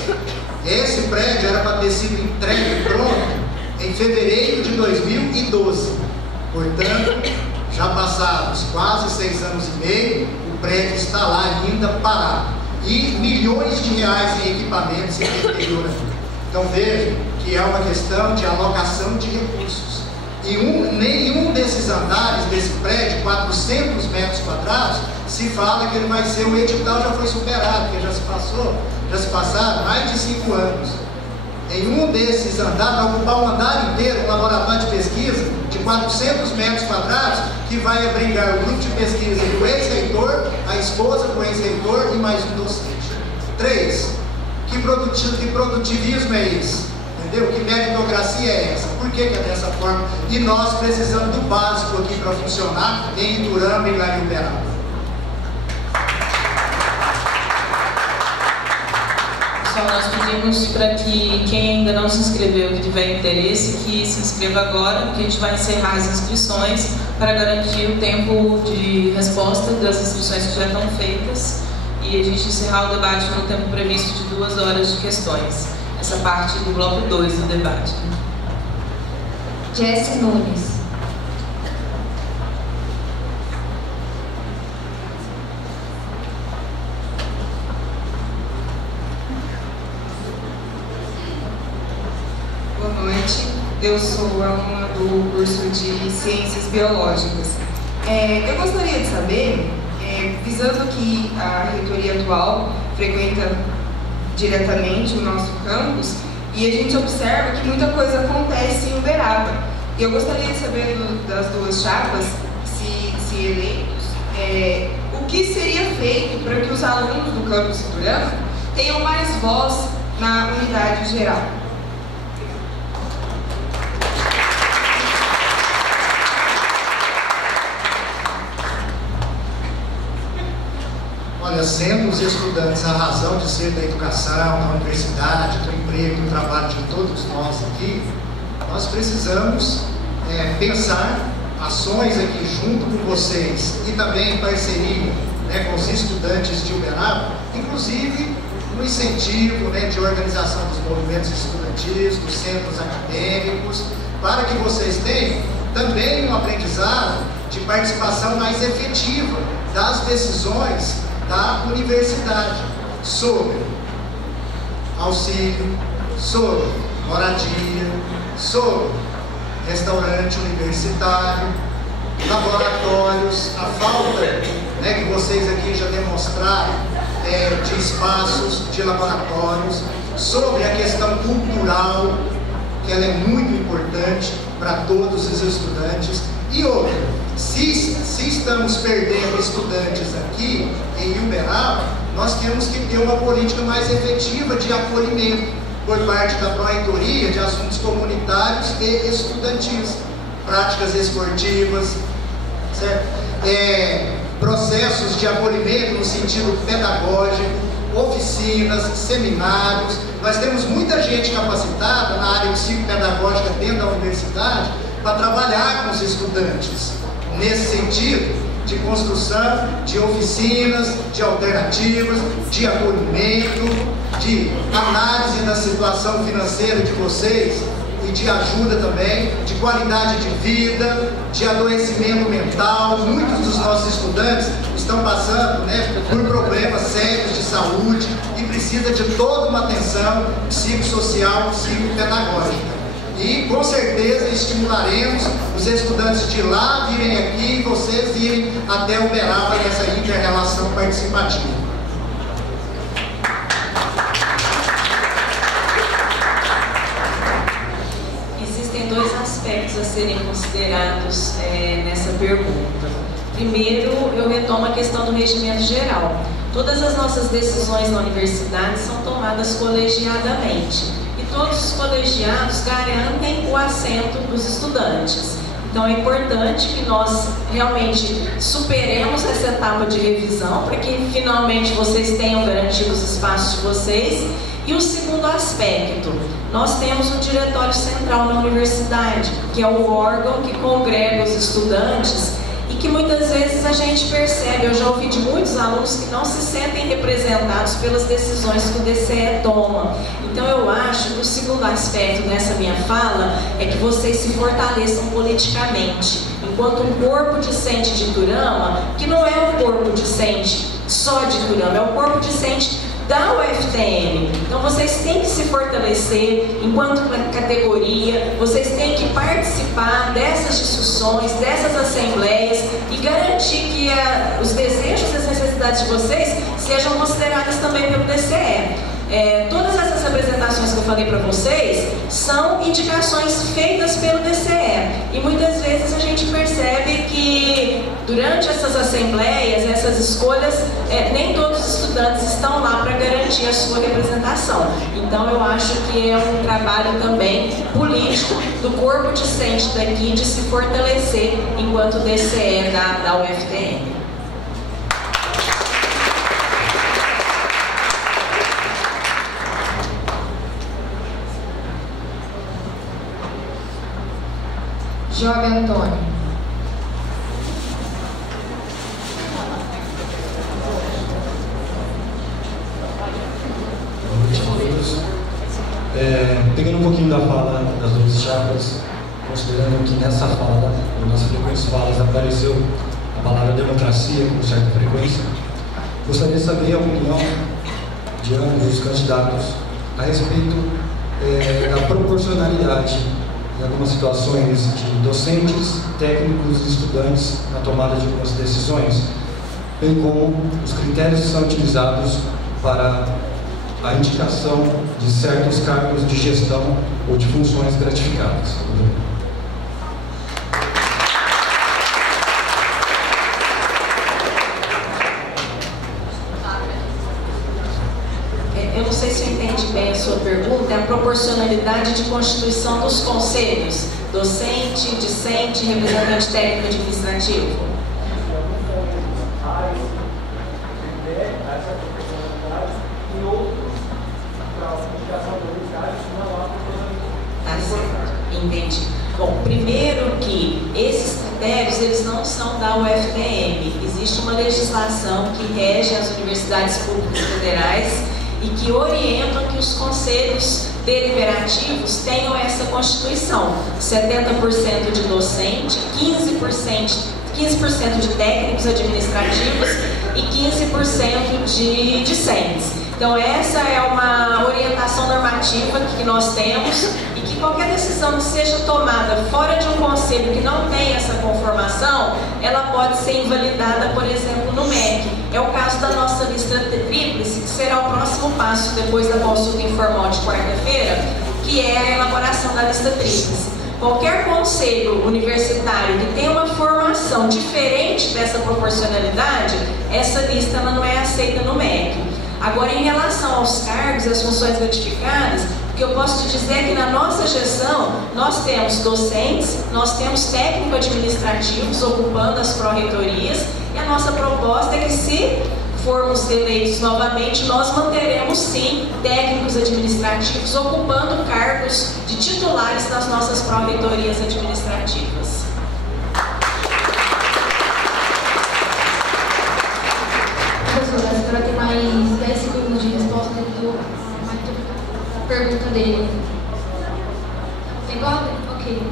esse prédio era para ter sido entregue pronto em fevereiro de 2012. Portanto, já passados quase 6 anos e meio, o prédio está lá ainda parado. E milhões de reais em equipamentos em deterioro. Então vejam que é uma questão de alocação de recursos. E nenhum desses andares desse prédio, 400 metros quadrados, se fala que ele vai ser, o edital já foi superado, porque já se passaram mais de 5 anos. Em um desses andares, vai ocupar um andar inteiro, um laboratório de pesquisa de 400 metros quadrados, que vai abrigar o grupo de pesquisa do ex-reitor, a esposa do ex-reitor e mais um docente. 3. Que produtivismo é esse? Entendeu? Que meritocracia é essa? Por que é dessa forma? E nós precisamos do básico aqui para funcionar em Iturama e lá em Uberaba. Nós pedimos para que quem ainda não se inscreveu, que tiver interesse, que se inscreva agora, porque a gente vai encerrar as inscrições para garantir o tempo de resposta das inscrições que já estão feitas e a gente encerrar o debate no tempo previsto de 2 horas de questões. Essa parte do bloco 2 do debate. Jesse Nunes. eu sou aluna do curso de Ciências Biológicas. Eu gostaria de saber, visando que a reitoria atual frequenta diretamente o nosso campus, e a gente observa que muita coisa acontece em Uberaba. Eu gostaria de saber das duas chapas, se eleitos, o que seria feito para que os alunos do campus Iturama tenham mais voz na unidade geral. Olha, sendo os estudantes a razão de ser da educação, da universidade, do emprego, do trabalho de todos nós aqui, nós precisamos pensar ações aqui junto com vocês e também em parceria, né, com os estudantes de Uberaba, inclusive no incentivo, né, de organização dos movimentos estudantis, dos centros acadêmicos, para que vocês tenham também um aprendizado de participação mais efetiva das decisões da universidade sobre auxílio, sobre moradia, sobre restaurante universitário, laboratórios, a falta, né, que vocês aqui já demonstraram de espaços, de laboratórios, sobre a questão cultural, que ela é muito importante para todos os estudantes. E outra, se estamos perdendo estudantes aqui em Uberaba, nós temos que ter uma política mais efetiva de acolhimento por parte da Pró-Reitoria de Assuntos Comunitários e Estudantis, práticas esportivas, certo? Processos de acolhimento no sentido pedagógico, oficinas, seminários. Nós temos muita gente capacitada na área psicopedagógica dentro da universidade para trabalhar com os estudantes nesse sentido de construção de oficinas, de alternativas, de acolhimento, de análise da situação financeira de vocês e de ajuda também, de qualidade de vida, de adoecimento mental. Muitos dos nossos estudantes estão passando, né, por problemas sérios de saúde e precisa de toda uma atenção psicossocial, psicopedagógica. E com certeza estimularemos os estudantes de lá virem aqui e vocês irem até Uberaba nessa inter-relação participativa. Existem dois aspectos a serem considerados nessa pergunta. Primeiro, eu retomo a questão do regimento geral. Todas as nossas decisões na universidade são tomadas colegiadamente. Todos os colegiados garantem o assento dos estudantes. Então é importante que nós realmente superemos essa etapa de revisão para que finalmente vocês tenham garantido os espaços de vocês. E o segundo aspecto, nós temos o Diretório Central da Universidade, que é o órgão que congrega os estudantes e que muitas vezes a gente percebe, eu já ouvi de muitos alunos que não se sentem representados pelas decisões que o DCE toma. Então eu acho que o segundo aspecto nessa minha fala é que vocês se fortaleçam politicamente, enquanto um corpo discente de Iturama, que não é um corpo discente só de Iturama, é um corpo discente da UFTM. Então vocês têm que se fortalecer enquanto categoria, vocês têm que participar dessas discussões, dessas assembleias e garantir que os desejos e as necessidades de vocês sejam consideradas também pelo DCE. Todas essas apresentações que eu falei para vocês são indicações feitas pelo DCE e muitas vezes a gente percebe que durante essas assembleias, essas escolhas, nem todos os estudantes estão lá para garantir a sua representação. Então eu acho que é um trabalho também político do corpo discente daqui de se fortalecer enquanto DCE da UFTM. Joga Antônio. Boa noite a todos. Pegando um pouquinho da fala das duas chapas, considerando que nessa fala, nas frequentes falas, apareceu a palavra democracia com certa frequência, gostaria de saber a opinião de ambos os candidatos a respeito da proporcionalidade em algumas situações de docentes, técnicos e estudantes na tomada de algumas decisões, bem como os critérios que são utilizados para a indicação de certos cargos de gestão ou de funções gratificadas. Eu não sei se eu entendi bem a sua pergunta. É a proporcionalidade de constituição dos conselhos, docente, discente, representante técnico administrativo. Tá certo, entendi. Bom, primeiro que esses critérios, eles não são da UFTM. Existe uma legislação que rege as universidades públicas federais e que orientam que os conselhos deliberativos tenham essa constituição. 70% de docente, 15% de técnicos administrativos e 15% de discentes. Então essa é uma orientação normativa que nós temos e que qualquer decisão que seja tomada fora de um conselho que não tem essa conformação, ela pode ser invalidada, por exemplo, no MEC. É o caso da nossa lista tríplice, que será o próximo passo depois da consulta informal de quarta-feira, que é a elaboração da lista tríplice. Qualquer conselho universitário que tenha uma formação diferente dessa proporcionalidade, essa lista ela não é aceita no MEC. Agora, em relação aos cargos e às funções gratificadas, o que eu posso te dizer é que na nossa gestão nós temos docentes, nós temos técnico-administrativos ocupando as pró-reitorias e a nossa proposta é que, se formos eleitos novamente, nós manteremos sim técnicos administrativos ocupando cargos de titulares nas nossas pró-reitorias administrativas. Professora, a senhora tem mais 10 segundos de resposta do pergunta dele. Tem ordem? Ok.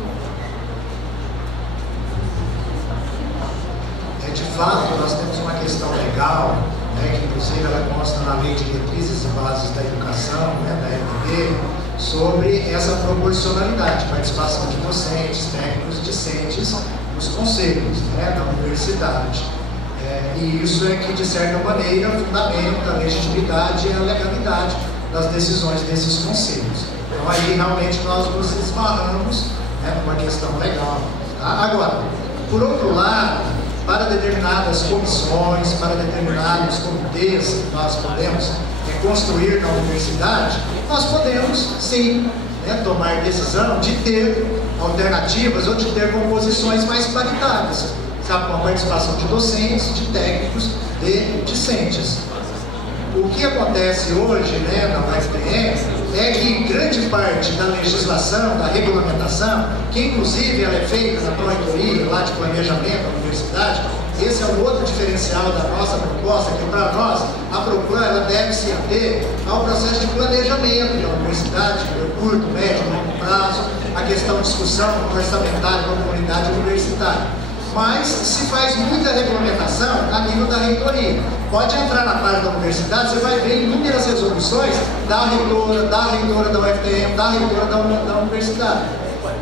De fato, nós temos uma questão legal, né, que inclusive ela consta na Lei de Diretrizes e Bases da Educação, né, da LDB, sobre essa proporcionalidade, participação de docentes, técnicos, discentes nos conselhos, né, da universidade. E isso é que, de certa maneira, fundamenta a legitimidade e a legalidade das decisões desses conselhos. Então, aí realmente nós nos esbarramos, né, numa questão legal. Tá? Agora, por outro lado, para determinadas comissões, para determinados comitês que nós podemos construir na universidade, nós podemos, sim, né, tomar decisão de ter alternativas ou de ter composições mais paritárias, sabe, com a participação de docentes, de técnicos, de discentes. O que acontece hoje, né, na UFTM é que grande parte da legislação, da regulamentação, que inclusive ela é feita na pró-reitoria, lá de planejamento da universidade, esse é um outro diferencial da nossa proposta, que para nós a procura ela deve se ater ao processo de planejamento da universidade, curto, médio, longo prazo, a questão de discussão orçamentária com a comunidade universitária. Mas se faz muita regulamentação a nível da reitoria. Pode entrar na parte da universidade, você vai ver inúmeras resoluções da reitora da UFTM, da reitora da universidade.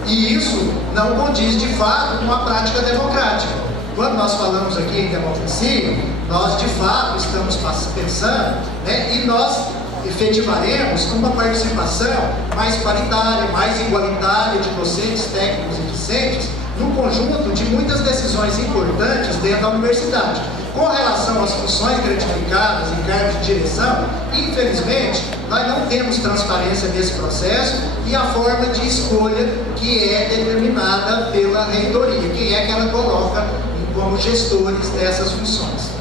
E isso não condiz de fato com a prática democrática. Quando nós falamos aqui em democracia, nós de fato estamos pensando, né, e nós efetivaremos uma participação mais paritária, mais igualitária de docentes, técnicos e discentes, no conjunto de muitas decisões importantes dentro da universidade. Com relação às funções gratificadas em cargos de direção, infelizmente, nós não temos transparência desse processo e a forma de escolha que é determinada pela reitoria, quem é que ela coloca como gestores dessas funções.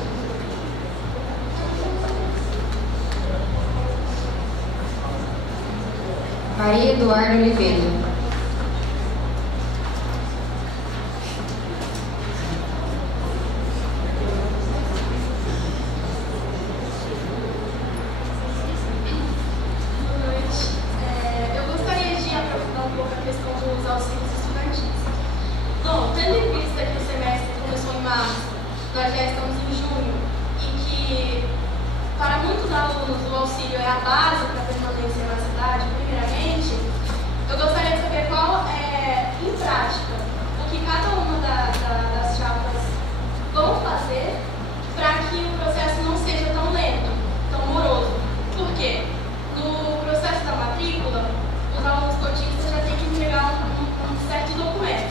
Maria Eduarda Oliveira. Nós já estamos em junho, e que para muitos alunos o auxílio é a base para a permanência na cidade, primeiramente, eu gostaria de saber qual é prática o que cada uma das chapas vão fazer para que o processo não seja tão lento, tão moroso. Por quê? No processo da matrícula, os alunos cotistas já têm que entregar um certo documento.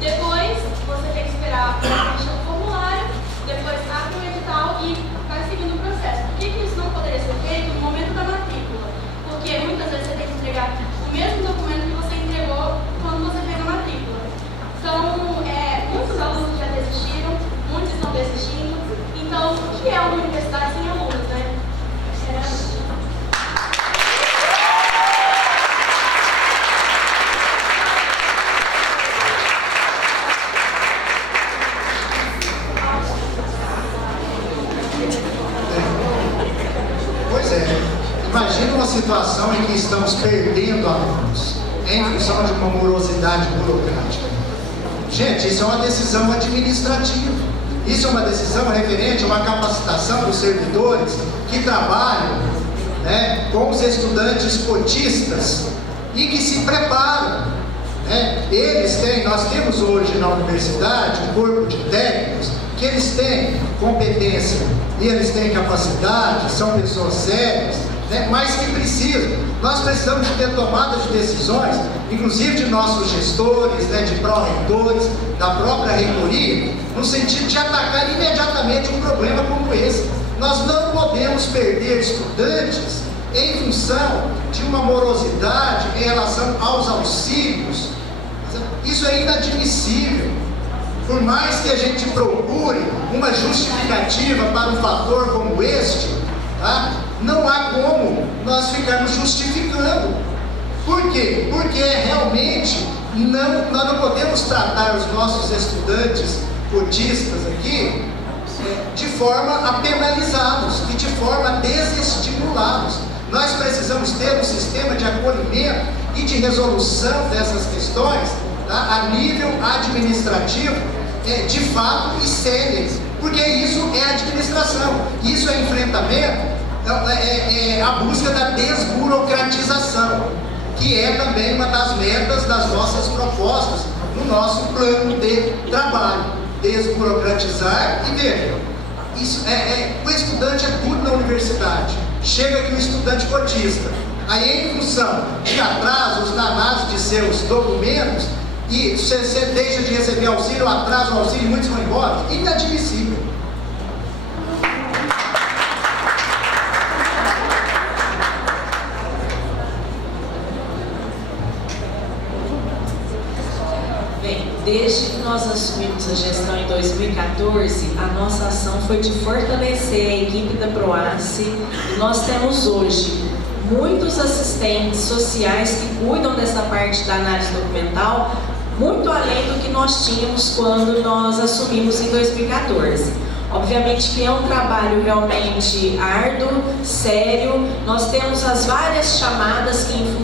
Depois, você tem que esperar preencher o formulário, depois abre o edital e vai seguindo o processo. Por que isso não poderia ser feito no momento da matrícula? Porque muitas vezes você tem que entregar o mesmo documento que você entregou quando você fez a matrícula. Então, muitos alunos já desistiram, muitos estão desistindo. Então, o que é uma universidade sem alunos, né? Pois é, imagina uma situação em que estamos perdendo alunos em função de uma morosidade burocrática. Gente, isso é uma decisão administrativa. Isso é uma decisão referente a uma capacitação dos servidores que trabalham, né, com os estudantes cotistas e que se preparam. Nós temos hoje na universidade um corpo de técnicos que eles têm competência e eles têm capacidade, são pessoas sérias, né, mas que precisam. Nós precisamos de ter tomada de decisões, inclusive de nossos gestores, né, de pró-reitores, da própria reitoria, no sentido de atacar imediatamente um problema como esse. Nós não podemos perder estudantes em função de uma morosidade em relação aos auxílios. Isso é inadmissível. Por mais que a gente procure uma justificativa para um fator como este, tá? Não há como nós ficarmos justificando. Por quê? Porque realmente nós não podemos tratar os nossos estudantes cotistas aqui de forma a penalizá-los e de forma a desestimulá-los. Nós precisamos ter um sistema de acolhimento e de resolução dessas questões, tá, a nível administrativo, de fato e sério, porque isso é administração, isso é enfrentamento, a busca da desburocratização, que é também uma das metas das nossas propostas no nosso plano de trabalho. Desburocratizar e veja, o estudante é tudo na universidade. Chega aqui o estudante cotista, aí em função de atrasos na análise de seus documentos, e você deixa de receber auxílio, atrasa o auxílio e muitos vão embora. Inadmissível. Bem, desde que nós assumimos a gestão em 2014, a nossa ação foi de fortalecer a equipe da PROACE, e nós temos hoje muitos assistentes sociais que cuidam dessa parte da análise documental, muito além do que nós tínhamos quando nós assumimos em 2014. Obviamente que é um trabalho realmente árduo, sério. Nós temos as várias chamadas que em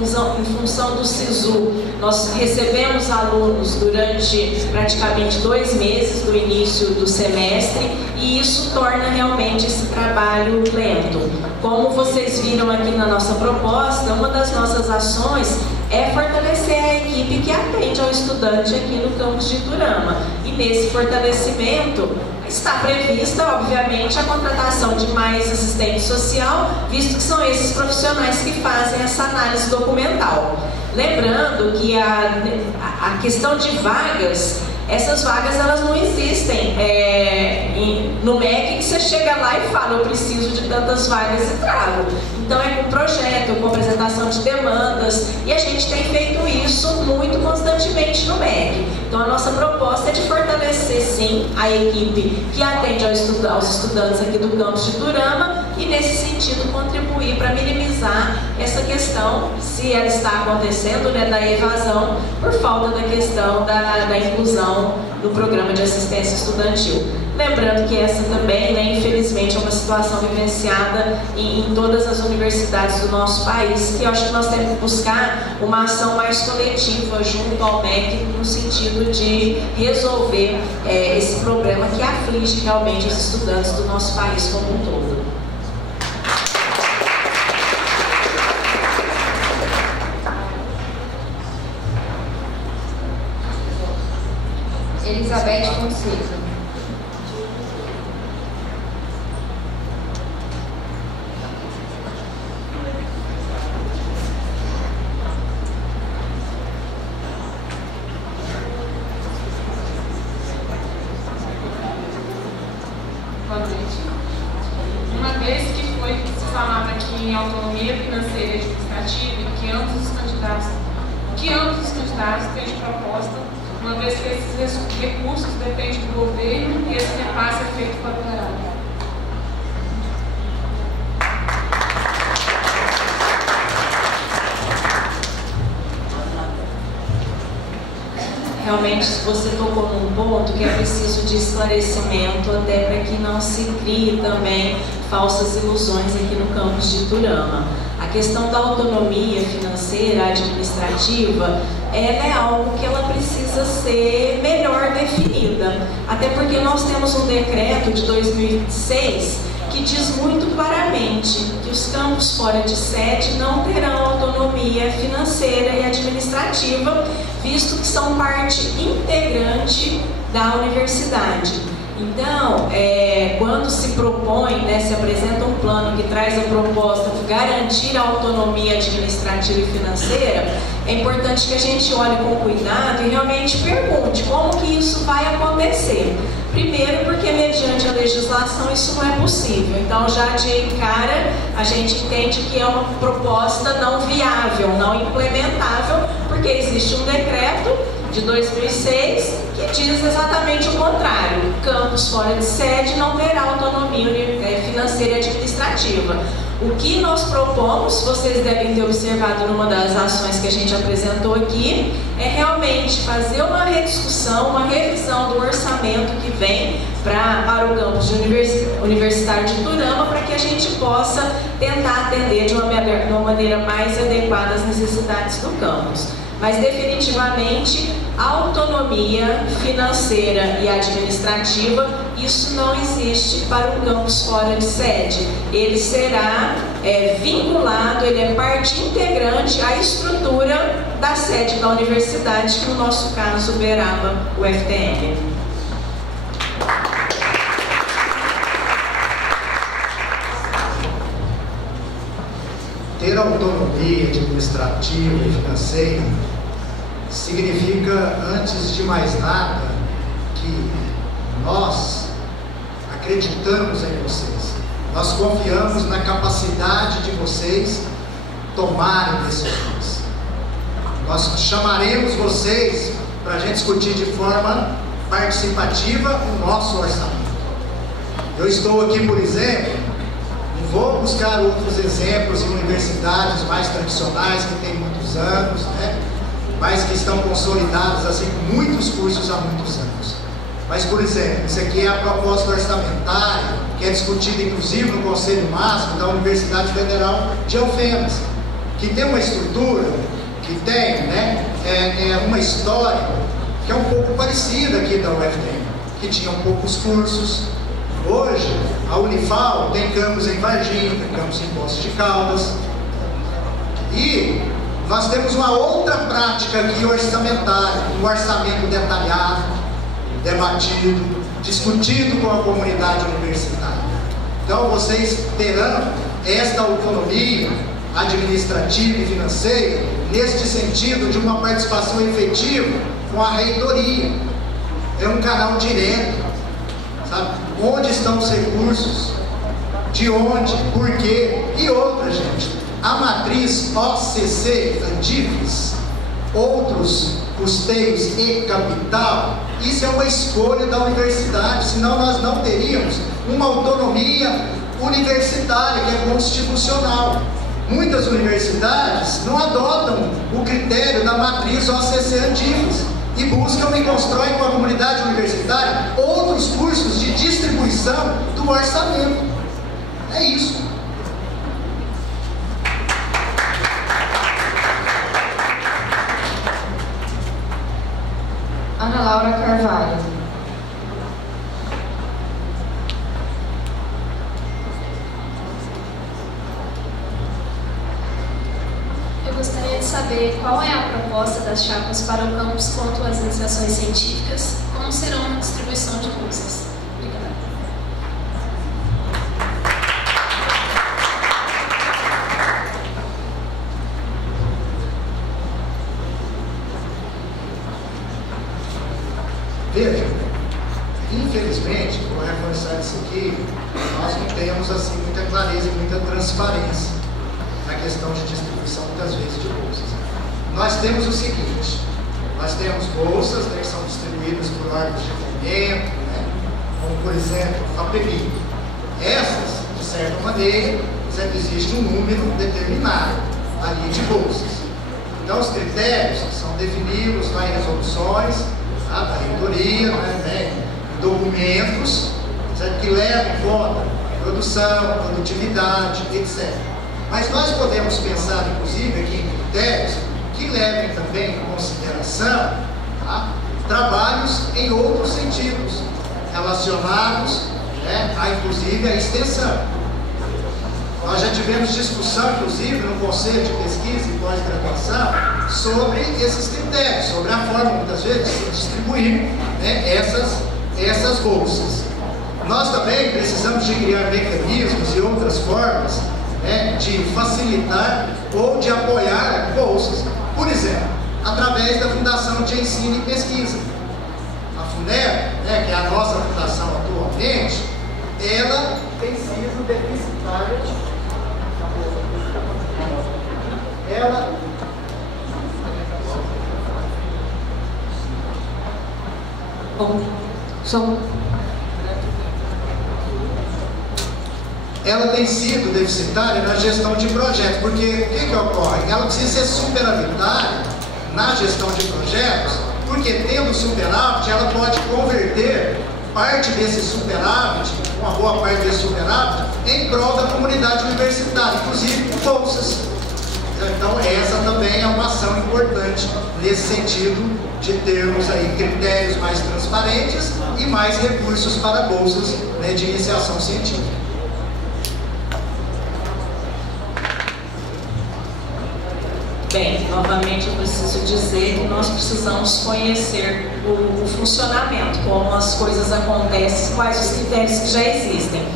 função do SISU, nós recebemos alunos durante praticamente 2 meses do início do semestre, e isso torna realmente esse trabalho lento. Como vocês viram aqui na nossa proposta, uma das nossas ações é fortalecer a equipe que atende ao estudante aqui no campus de Iturama. E nesse fortalecimento está prevista, obviamente, a contratação de mais assistente social, visto que são esses profissionais que fazem essa análise documental. Lembrando que a questão de vagas, essas vagas elas não existem no MEC, que você chega lá e fala, eu preciso de tantas vagas e trago. Então é com projeto, com apresentação de demandas, e a gente tem feito isso muito constantemente no MEC. Então a nossa proposta é de fortalecer sim a equipe que atende aos estudantes aqui do campus de Iturama, e nesse sentido contribuir para minimizar essa questão, se ela está acontecendo, né, da evasão por falta da questão da inclusão no programa de assistência estudantil. Lembrando que essa também, né, infelizmente, é uma situação vivenciada em todas as universidades do nosso país, que eu acho que nós temos que buscar uma ação mais coletiva junto ao MEC, no sentido de resolver esse problema que aflige realmente os estudantes do nosso país como um todo. Elizabeth Fonseca. Boa noite. Uma vez que foi se falado aqui em autonomia financeira e administrativa, que ambos os candidatos têm de proposta, uma vez que esses recursos dependem do governo e esse repasse é feito para o operário. Realmente, você tocou num ponto que é preciso de esclarecimento, até para que não se crie também falsas ilusões aqui no campus de Iturama. A questão da autonomia financeira, administrativa, ela é algo que ela precisa ser melhor definida. Até porque nós temos um decreto de 2006 que diz muito claramente que os campos fora de sede não terão autonomia financeira e administrativa, visto que são parte integrante da universidade. Então, quando se propõe, se apresenta um plano que traz a proposta de garantir a autonomia administrativa e financeira, é importante que a gente olhe com cuidado e realmente pergunte como que isso vai acontecer. Primeiro, porque mediante a legislação isso não é possível. Então, já de cara, a gente entende que é uma proposta não viável, não implementável, porque existe um decreto de 2006 que diz exatamente o contrário. Campus fora de sede não terá autonomia financeira e administrativa. O que nós propomos, vocês devem ter observado numa das ações que a gente apresentou aqui, é realmente fazer uma rediscussão, uma revisão do orçamento que vem para o campus universitário de Iturama, para que a gente possa tentar atender de uma maneira mais adequada às necessidades do campus. Mas definitivamente a autonomia financeira e administrativa, isso não existe para um campus fora de sede. Ele será vinculado, ele é parte integrante à estrutura da sede da universidade, que no nosso caso Uberaba, o FTM. Ter autonomia administrativa e financeira significa, antes de mais nada, que nós acreditamos em vocês. Nós confiamos na capacidade de vocês tomarem decisões. Nós chamaremos vocês para a gente discutir de forma participativa o nosso orçamento. Eu estou aqui, por exemplo, vou buscar outros exemplos em universidades mais tradicionais, que têm muitos anos, mas que estão consolidadas assim, com muitos cursos há muitos anos. Mas, por exemplo, isso aqui é a proposta orçamentária, que é discutida inclusive no Conselho Máximo da Universidade Federal de Alfenas, que tem uma estrutura, que tem uma história que é um pouco parecida aqui da UFTM, que tinha poucos cursos. Hoje, a Unifal tem campus em Varginha, tem campus em Poços de Caldas. E nós temos uma outra prática aqui orçamentária, um orçamento detalhado, debatido, discutido com a comunidade universitária. Então, vocês terão esta autonomia administrativa e financeira neste sentido de uma participação efetiva com a reitoria. É um canal direto, sabe? Onde estão os recursos? De onde? Por quê? E outra, gente, a matriz OCC, Andifes, outros custeios e capital, isso é uma escolha da universidade, senão nós não teríamos uma autonomia universitária que é constitucional. Muitas universidades não adotam o critério da matriz OCC Andifes e buscam e constroem com a comunidade universitária outros cursos de distribuição do orçamento. É isso. Ana Laura Carvalho. Eu gostaria de saber qual é a proposta das chapas para o campus quanto às iniciações científicas, como será distribuição de bolsas. Obrigada. Veja, infelizmente, vou reforçar isso aqui, nós não temos assim muita clareza e muita transparência na questão de distribuição, muitas vezes, de bolsas. Nós temos o seguinte, nós temos bolsas, né, que são distribuídas por órgãos de fomento, né, como por exemplo a FAPEMIG. Essas, de certa maneira, existe um número determinado ali de bolsas. Então os critérios são definidos lá em resoluções, tá, da reitoria, né, em documentos, certo, que levam em conta produção, produtividade, etc. Mas nós podemos pensar, inclusive, aqui em critérios que levem também em consideração, tá, trabalhos em outros sentidos, relacionados, né, inclusive a extensão. Nós já tivemos discussão, inclusive, no Conselho de Pesquisa e Pós-Graduação, sobre esses critérios, sobre a forma, muitas vezes, de se distribuir, né, essas bolsas. Nós também precisamos de criar mecanismos e outras formas, né, de facilitar ou de apoiar bolsas. Por exemplo, através da Fundação de Ensino e Pesquisa. A FUNEP, né, que é a nossa fundação atualmente, ela tem sido deficitária. Ela tem sido deficitária na gestão de projetos, porque o que ocorre? Ela precisa ser superavitária na gestão de projetos, porque tendo superávit, ela pode converter parte desse superávit, uma boa parte desse superávit, em prol da comunidade universitária, inclusive bolsas. Então essa também é uma ação importante nesse sentido de termos aí critérios mais transparentes e mais recursos para bolsas, né, de iniciação científica. Bem, novamente eu preciso dizer que nós precisamos conhecer o funcionamento, como as coisas acontecem, quais os critérios que já existem.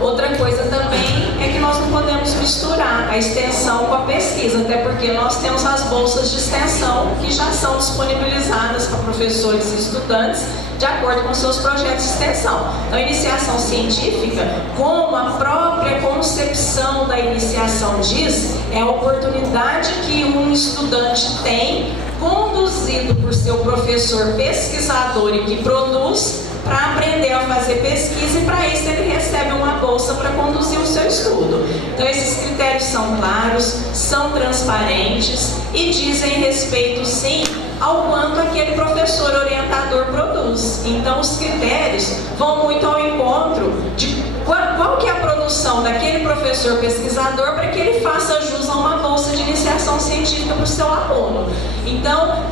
Outra coisa também é que nós não podemos misturar a extensão com a pesquisa, até porque nós temos as bolsas de extensão que já são disponibilizadas para professores e estudantes de acordo com seus projetos de extensão. Então, a iniciação científica, como a própria concepção da iniciação diz, é a oportunidade que um estudante tem, conduzido por seu professor pesquisador e que produz, para aprender a fazer pesquisa, e para isso ele recebe uma bolsa para conduzir o seu estudo. Então esses critérios são claros, são transparentes e dizem respeito sim ao quanto aquele professor orientador produz. Então os critérios vão muito ao encontro de qual que é a produção daquele professor pesquisador para que ele faça jus a uma bolsa de iniciação científica para o seu aluno. Então,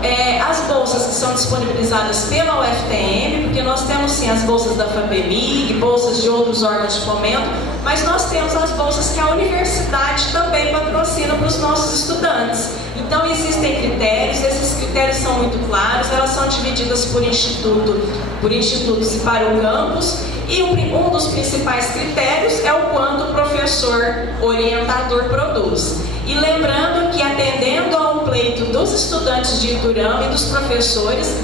as bolsas que são disponibilizadas pela UFTM, porque nós temos sim as bolsas da FAPEMIG, bolsas de outros órgãos de fomento, mas nós temos as bolsas que a universidade também patrocina para os nossos estudantes. Então existem critérios, esses critérios são muito claros, elas são divididas por institutos e para o campus, e um dos principais critérios é o quanto o professor orientador produz. E lembrando que, atendendo ao pleito dos estudantes de Iturama e dos professores,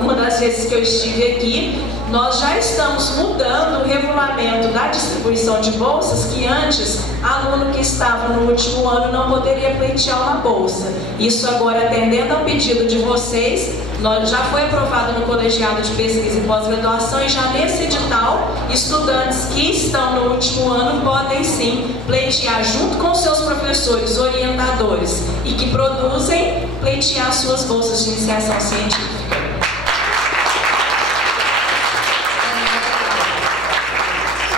uma das vezes que eu estive aqui, nós já estamos mudando o regulamento da distribuição de bolsas, que antes, aluno que estava no último ano não poderia pleitear uma bolsa. Isso agora, atendendo ao pedido de vocês, já foi aprovado no Colegiado de Pesquisa e Pós-Graduação, e já nesse edital, estudantes que estão no último ano podem sim pleitear junto com seus professores orientadores e que produzem, pleitear suas bolsas de iniciação científica.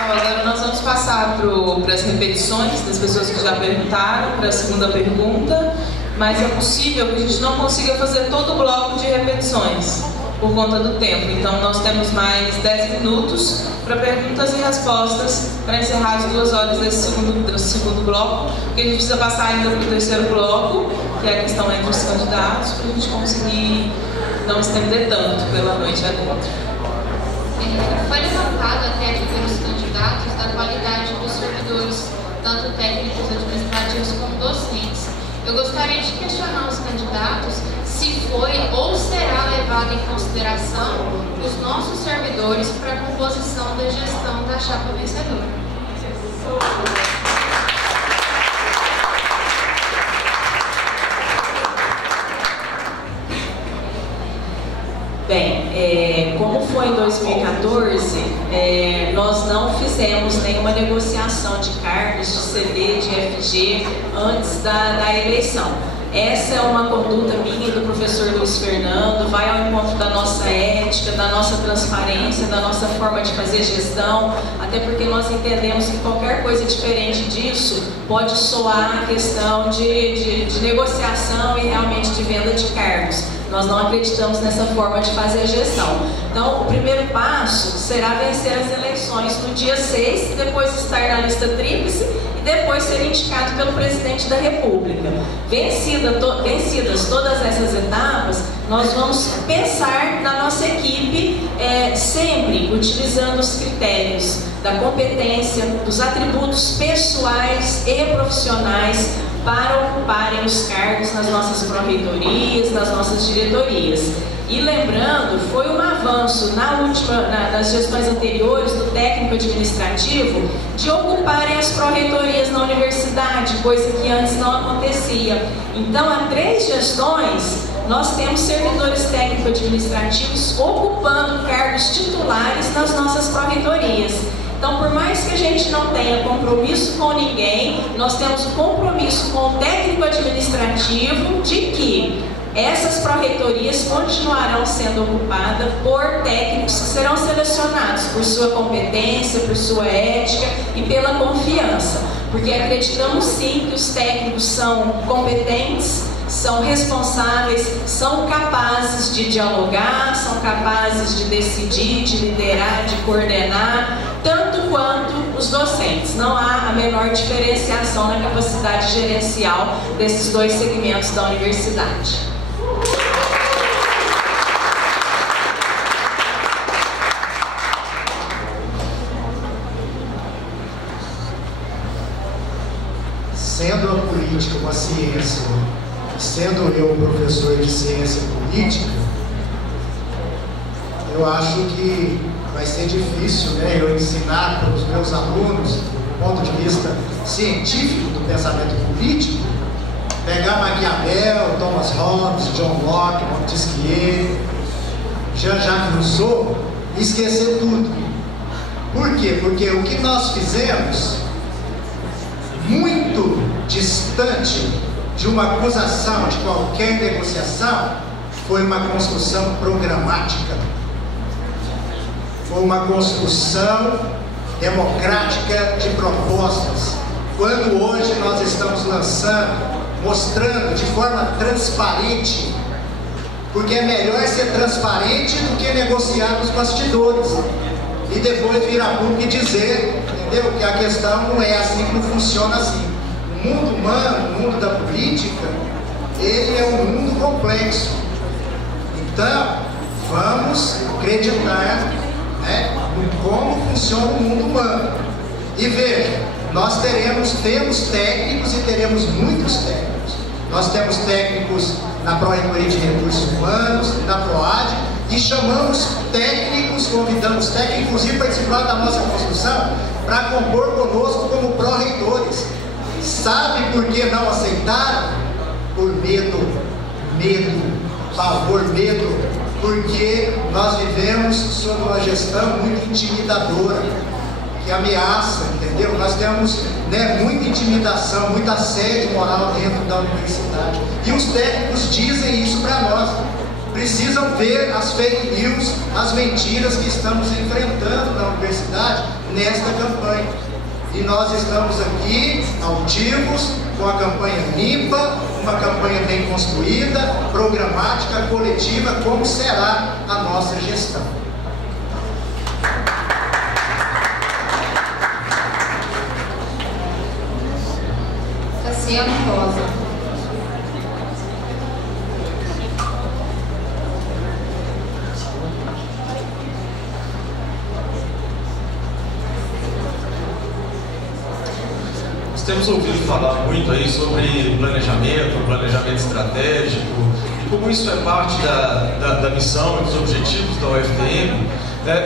Agora nós vamos passar para as repetições das pessoas que já perguntaram, para a segunda pergunta, mas é possível que a gente não consiga fazer todo o bloco de repetições por conta do tempo. Então nós temos mais 10 minutos para perguntas e respostas para encerrar as 2 horas desse segundo bloco, porque a gente precisa passar ainda para o terceiro bloco, que é a questão entre os candidatos, para a gente conseguir não estender tanto pela noite adentro. Foi levantado até aqui pelos candidatos da qualidade dos servidores, tanto técnicos administrativos como docentes. Eu gostaria de questionar os candidatos se foi ou será levado em consideração os nossos servidores para a composição da gestão da chapa vencedora. Bem, como foi em 2014, nós não fizemos nenhuma negociação de cargos, de CD, de FG antes da eleição. Essa é uma conduta minha e do professor Luiz Fernando, vai ao encontro da nossa ética, da nossa transparência, da nossa forma de fazer gestão, até porque nós entendemos que qualquer coisa diferente disso pode soar a questão de negociação e realmente de venda de cargos. Nós não acreditamos nessa forma de fazer a gestão. Então, o primeiro passo será vencer as eleições no dia 6, depois estar na lista tríplice e depois ser indicado pelo presidente da República. Vencidas todas essas etapas, nós vamos pensar na nossa equipe sempre utilizando os critérios da competência, dos atributos pessoais e profissionais para ocuparem os cargos nas nossas pró-reitorias, nas nossas diretorias. E lembrando, foi um avanço nas gestões anteriores do técnico administrativo de ocuparem as pró-reitorias na universidade, coisa que antes não acontecia. Então, há 3 gestões, nós temos servidores técnico-administrativos ocupando cargos titulares nas nossas pró-reitorias. Então, por mais que a gente não tenha compromisso com ninguém, nós temos um compromisso com o técnico administrativo de que essas pró-reitorias continuarão sendo ocupadas por técnicos que serão selecionados por sua competência, por sua ética e pela confiança. Porque acreditamos sim que os técnicos são competentes, são responsáveis, são capazes de dialogar, são capazes de decidir, de liderar, de coordenar, tanto quanto os docentes. Não há a menor diferenciação na capacidade gerencial desses 2 segmentos da universidade. Sendo a política uma ciência, sendo eu professor de ciência política, eu acho que vai ser difícil, né, eu ensinar para os meus alunos, do ponto de vista científico do pensamento político, pegar Maquiavel, Thomas Hobbes, John Locke, Montesquieu, Jean-Jacques Rousseau e esquecer tudo. Por quê? Porque o que nós fizemos, muito distante de uma acusação, de qualquer negociação, foi uma construção programática. Foi uma construção democrática de propostas. Quando hoje nós estamos lançando, mostrando de forma transparente, porque é melhor ser transparente do que negociar nos bastidores e depois vir a público e dizer, entendeu? Que a questão não é assim, que não funciona assim. O mundo humano, o mundo da política, ele é um mundo complexo. Então, vamos acreditar, né, em como funciona o mundo humano. E veja, nós temos técnicos e teremos muitos técnicos. Nós temos técnicos na Pró-Reitoria de Recursos Humanos, na PROAD, e chamamos técnicos, convidamos técnicos, inclusive participar da nossa construção, para compor conosco como pró-reitores. Sabe por que não aceitaram? Por medo, pavor, medo, porque nós vivemos sob uma gestão muito intimidadora, que ameaça, entendeu? Nós temos, né, muita intimidação, muito assédio moral dentro da universidade. E os técnicos dizem isso para nós. Precisam ver as fake news, as mentiras que estamos enfrentando na universidade nesta campanha. E nós estamos aqui, altivos, com a campanha limpa, uma campanha bem construída, programática, coletiva, como será a nossa gestão. Cassiano Rosa. temos ouvido falar muito aí sobre planejamento estratégico, e como isso é parte da missão e dos objetivos da UFTM.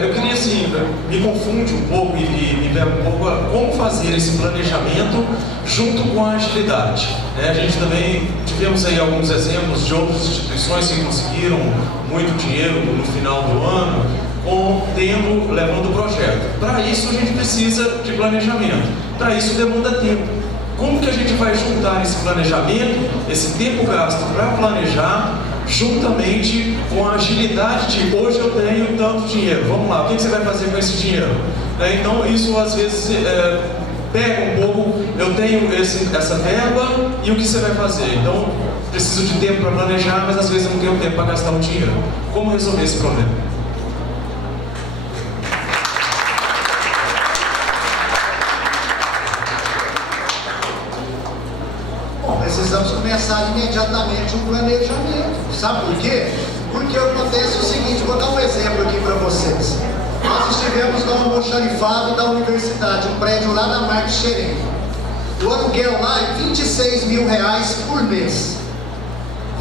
Eu queria, assim, me confunde um pouco e me pega um pouco como fazer esse planejamento junto com a agilidade. A gente também tivemos aí alguns exemplos de outras instituições que conseguiram muito dinheiro no final do ano, levando o projeto. Para isso a gente precisa de planejamento, para isso demanda tempo. Como que a gente vai juntar esse planejamento, esse tempo gasto para planejar, juntamente com a agilidade de hoje eu tenho tanto dinheiro, vamos lá, o que você vai fazer com esse dinheiro? Então isso às vezes pega um pouco, eu tenho essa verba e o que você vai fazer? Então preciso de tempo para planejar, mas às vezes eu não tenho tempo para gastar o dinheiro. Como resolver esse problema? Precisamos começar imediatamente um planejamento. Sabe por quê? Porque acontece o seguinte, vou dar um exemplo aqui para vocês. Nós estivemos no almoxarifado da universidade, um prédio lá da Marques Xerém. O aluguel lá é R$26 mil por mês.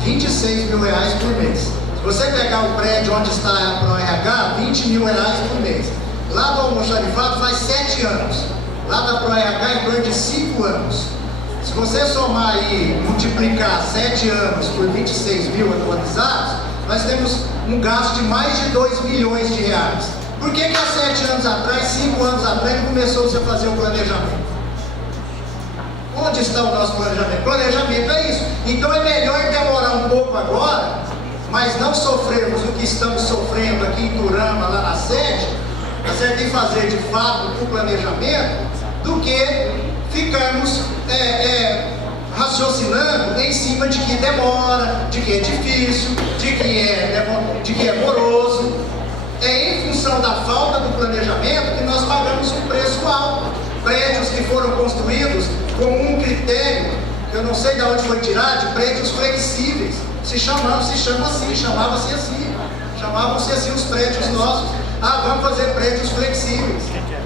R$26 mil por mês. Se você pegar o prédio onde está a ProRH, R$20 mil por mês. Lá do almoxarifado faz 7 anos. Lá da ProRH em torno de 5 anos. Se você somar aí, multiplicar 7 anos por 26 mil atualizados, nós temos um gasto de mais de R$2 milhões. Por que há 7 anos atrás, 5 anos atrás, começou-se a fazer o planejamento? Onde está o nosso planejamento? Planejamento é isso. Então é melhor demorar um pouco agora, mas não sofrermos o que estamos sofrendo aqui em Turama, lá na sede, e fazer de fato o planejamento, do que ficarmos raciocinando em cima de que demora, de que é difícil, de que é moroso. É em função da falta do planejamento que nós pagamos um preço alto. Prédios que foram construídos com um critério, que eu não sei de onde foi tirado, de prédios flexíveis. Chamavam-se assim os prédios nossos. Vamos fazer prédios flexíveis.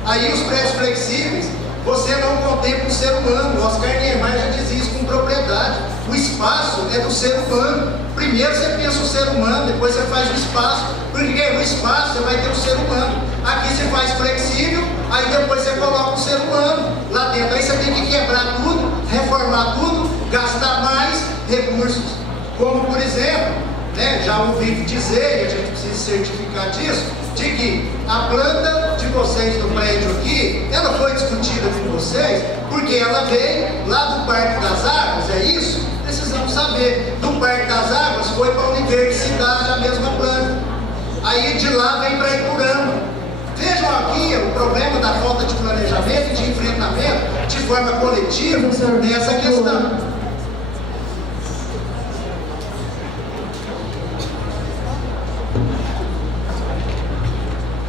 Aí os prédios flexíveis, você não contempla o ser humano. O Oscar Niemeyer já diz isso com propriedade. O espaço é do ser humano. Primeiro você pensa o ser humano, depois você faz o espaço. Porque no espaço você vai ter o ser humano. Aqui você faz flexível, aí depois você coloca o ser humano lá dentro. Aí você tem que quebrar tudo, reformar tudo, gastar mais recursos. Como por exemplo, já ouvi dizer, e a gente precisa certificar disso, de que a planta de vocês do prédio aqui, ela foi discutida com vocês, porque ela veio lá do Parque das Águas, é isso? Precisamos saber. Do Parque das Águas foi para a universidade a mesma planta. Aí de lá vem para Iturama. Vejam aqui o problema da falta de planejamento e de enfrentamento de forma coletiva nessa questão.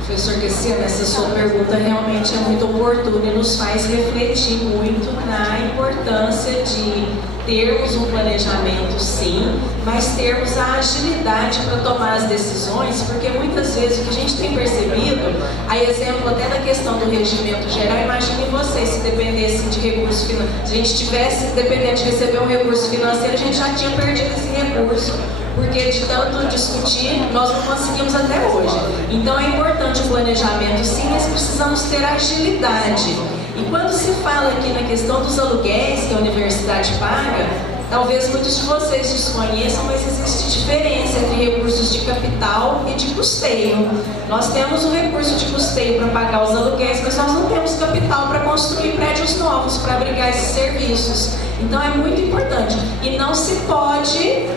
Professor Kessiana, essa sua pergunta realmente é muito oportuna e nos faz refletir muito na importância de termos um planejamento, sim, mas termos a agilidade para tomar as decisões, porque muitas vezes o que a gente tem percebido, a exemplo até da questão do regimento geral, imagine vocês se dependesse de recurso financeiro, se a gente tivesse dependendo de receber um recurso financeiro, a gente já tinha perdido esse recurso, porque de tanto discutir, nós não conseguimos até hoje. Então é importante o planejamento, sim, mas precisamos ter agilidade. E quando se fala aqui na questão dos aluguéis que a universidade paga, talvez muitos de vocês desconheçam, mas existe diferença entre recursos de capital e de custeio. Nós temos o recurso de custeio para pagar os aluguéis, mas nós não temos capital para construir prédios novos, para abrigar esses serviços. Então é muito importante. E não se pode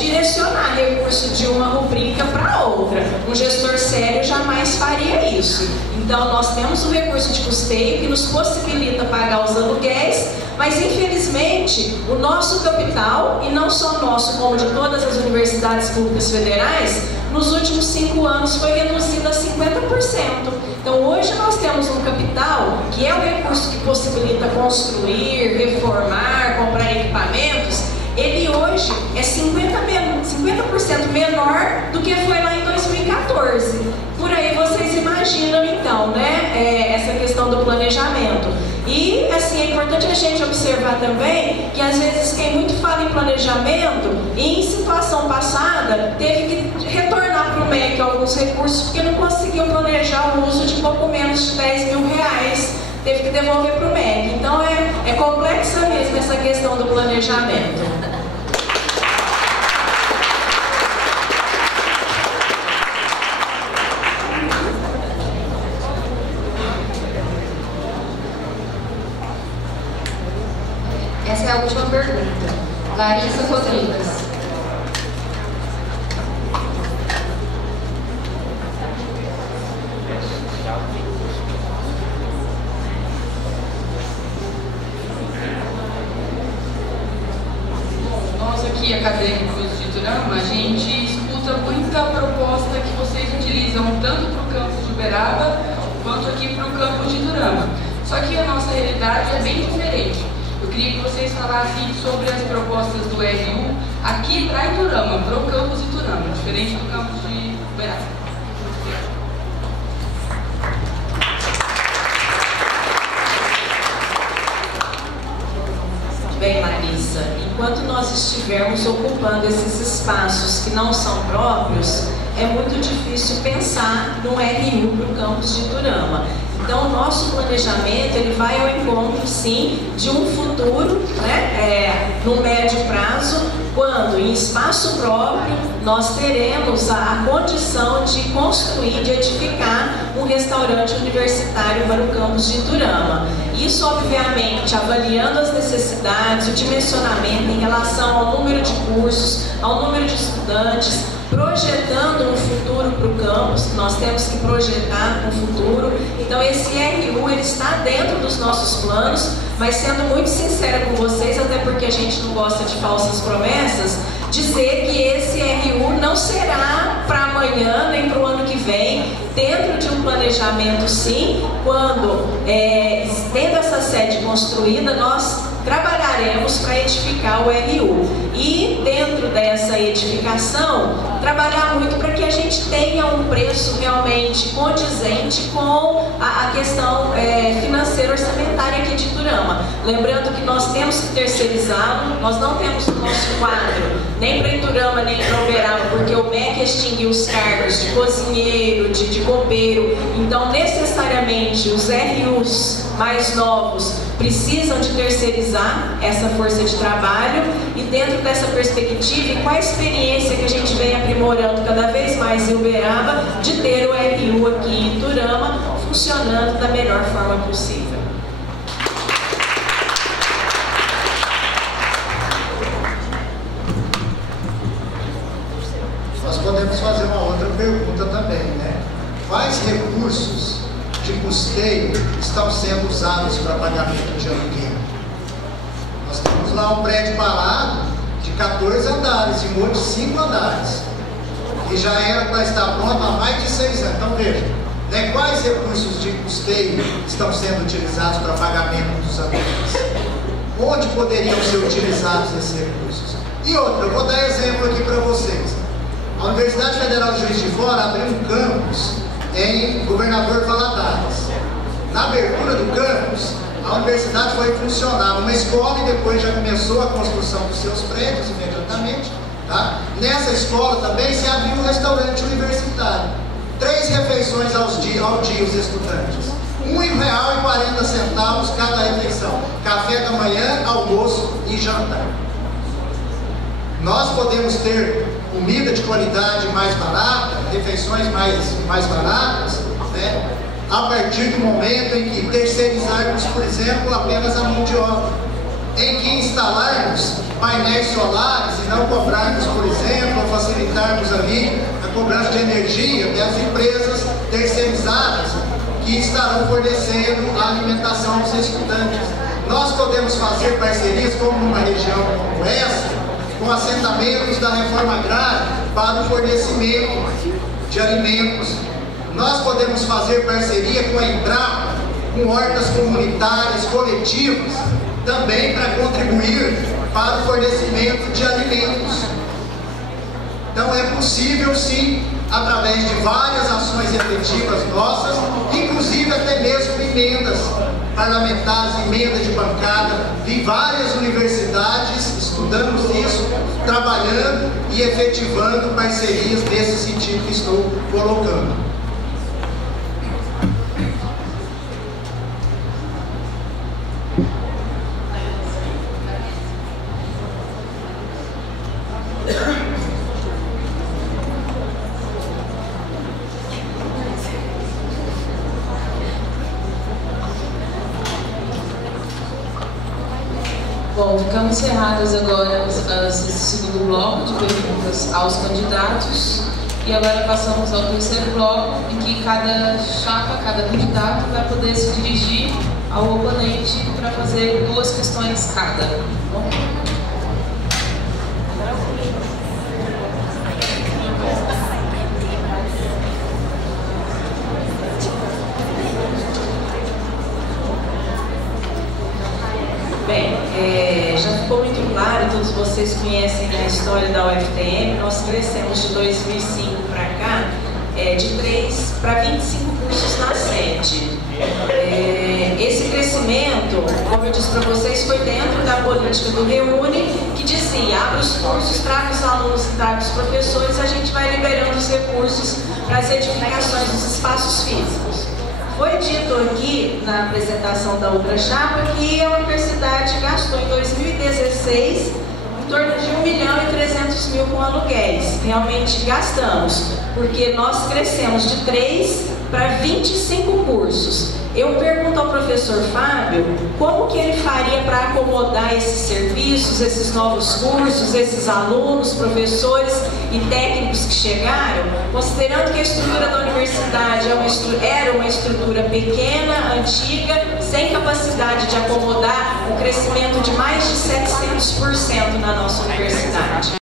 direcionar recurso de uma rubrica para outra. Um gestor sério jamais faria isso. Então nós temos o recurso de custeio que nos possibilita pagar os aluguéis, mas infelizmente o nosso capital, e não só nosso, como de todas as universidades públicas federais, nos últimos 5 anos foi reduzido a 50%. Então hoje nós temos um capital, que é o recurso que possibilita construir, reformar, comprar equipamentos, ele hoje é 50% menor do que foi lá em 2014. Por aí vocês imaginam então, essa questão do planejamento. E, assim, é importante a gente observar também que, às vezes, quem muito fala em planejamento, em situação passada, teve que retornar para o MEC alguns recursos porque não conseguiu planejar o uso de pouco menos de 10 mil reais. Teve que devolver para o MEC. Então, é complexa mesmo essa questão do planejamento. Essa é a última pergunta. Larissa Rodrigues. Nós aqui, acadêmicos de Iturama, a gente escuta muita proposta que vocês utilizam tanto para o campus de Uberaba quanto aqui para o campus de Iturama. Só que a nossa realidade é bem diferente. Eu queria que vocês falassem sobre as propostas do RU aqui para Iturama, para o campus de Iturama, diferente do campus de Uberaba. Bem, Larissa, enquanto nós estivermos ocupando esses espaços que não são próprios, é muito difícil pensar no RU para o campus de Iturama. Então, o nosso planejamento ele vai ao encontro, sim, de um futuro, né, no médio prazo, quando, em espaço próprio, nós teremos a condição de construir, de edificar um restaurante universitário para o campus de Iturama. Isso, obviamente, avaliando as necessidades, o dimensionamento em relação ao número de cursos, ao número de estudantes, projetando um futuro para o campus. Nós temos que projetar um futuro. Então, esse RU ele está dentro dos nossos planos, mas sendo muito sincera com vocês, até porque a gente não gosta de falsas promessas, dizer que esse RU não será para amanhã nem para o ano que vem, dentro de um planejamento, sim, quando, tendo essa sede construída, nós trabalharemos para edificar o RU. E dentro dessa edificação, trabalhar muito para que a gente tenha um preço realmente condizente com a questão financeira orçamentária aqui de Iturama. Lembrando que nós temos que terceirizá-lo, nós não temos o nosso quadro nem para Iturama nem para Uberaba, porque o MEC extinguiu os cargos de cozinheiro, de copeiro. Então, necessariamente, os RUs mais novos precisam de terceirizar essa força de trabalho, e dentro dessa perspectiva e com a experiência que a gente vem aprimorando cada vez mais em Uberaba, de ter o RU aqui em Iturama funcionando da melhor forma possível. Nós podemos fazer uma outra pergunta também, né? Quais recursos de custeio estão sendo usados para pagamento de aluguel? Nós temos lá um prédio parado de 14 andares, em outros 5 andares, e já era para estar pronto há mais de 6 anos. Então veja, né, quais recursos de custeio estão sendo utilizados para pagamento dos aluguéis? Onde poderiam ser utilizados esses recursos? E outra, eu vou dar exemplo aqui para vocês. A Universidade Federal de Juiz de Fora abriu um campus em Governador Valadares. Na abertura do campus, a universidade foi funcionar uma escola e depois já começou a construção dos seus prédios imediatamente. Tá? Nessa escola também se abriu um restaurante universitário. 3 refeições ao dia os estudantes. R$ 1,40 cada refeição. Café da manhã, almoço e jantar. Nós podemos ter comida de qualidade mais barata, refeições mais baratas, né? A partir do momento em que terceirizarmos, por exemplo, apenas a mão de obra, em que instalarmos painéis solares e não cobrarmos, por exemplo, facilitarmos ali a cobrança de energia das empresas terceirizadas que estarão fornecendo a alimentação dos estudantes. Nós podemos fazer parcerias, como numa região como essa, com assentamentos da reforma agrária para o fornecimento de alimentos. Nós podemos fazer parceria com a Embrapa, com hortas comunitárias, coletivas, também para contribuir para o fornecimento de alimentos. Então é possível sim através de várias ações efetivas nossas, inclusive até mesmo emendas parlamentares, emendas de bancada, vi várias universidades estudando isso, trabalhando e efetivando parcerias nesse sentido que estou colocando. Bom, ficamos encerrados agora esse segundo bloco de perguntas aos candidatos e agora passamos ao terceiro bloco, em que cada chapa, cada candidato vai poder se dirigir ao oponente para fazer 2 questões cada. Bom? Bem, já ficou muito claro, todos vocês conhecem a história da UFTM, nós crescemos de 2005 para cá, de 3 para 25 cursos na sede. Esse crescimento, como eu disse para vocês, foi dentro da política do Reúne, que dizia, abre os cursos, traga os alunos e traga os professores, a gente vai liberando os recursos para as edificações dos espaços físicos. Foi dito aqui, na apresentação da outra chapa, que a universidade gastou em 2016 em torno de 1.300.000 com aluguéis. Realmente gastamos, porque nós crescemos de 3 para 25 cursos. Eu pergunto ao professor Fábio como que ele faria para acomodar esses serviços, esses novos cursos, esses alunos, professores e técnicos que chegaram, considerando que a estrutura da universidade era uma estrutura pequena, antiga, sem capacidade de acomodar o crescimento de mais de 700% na nossa universidade.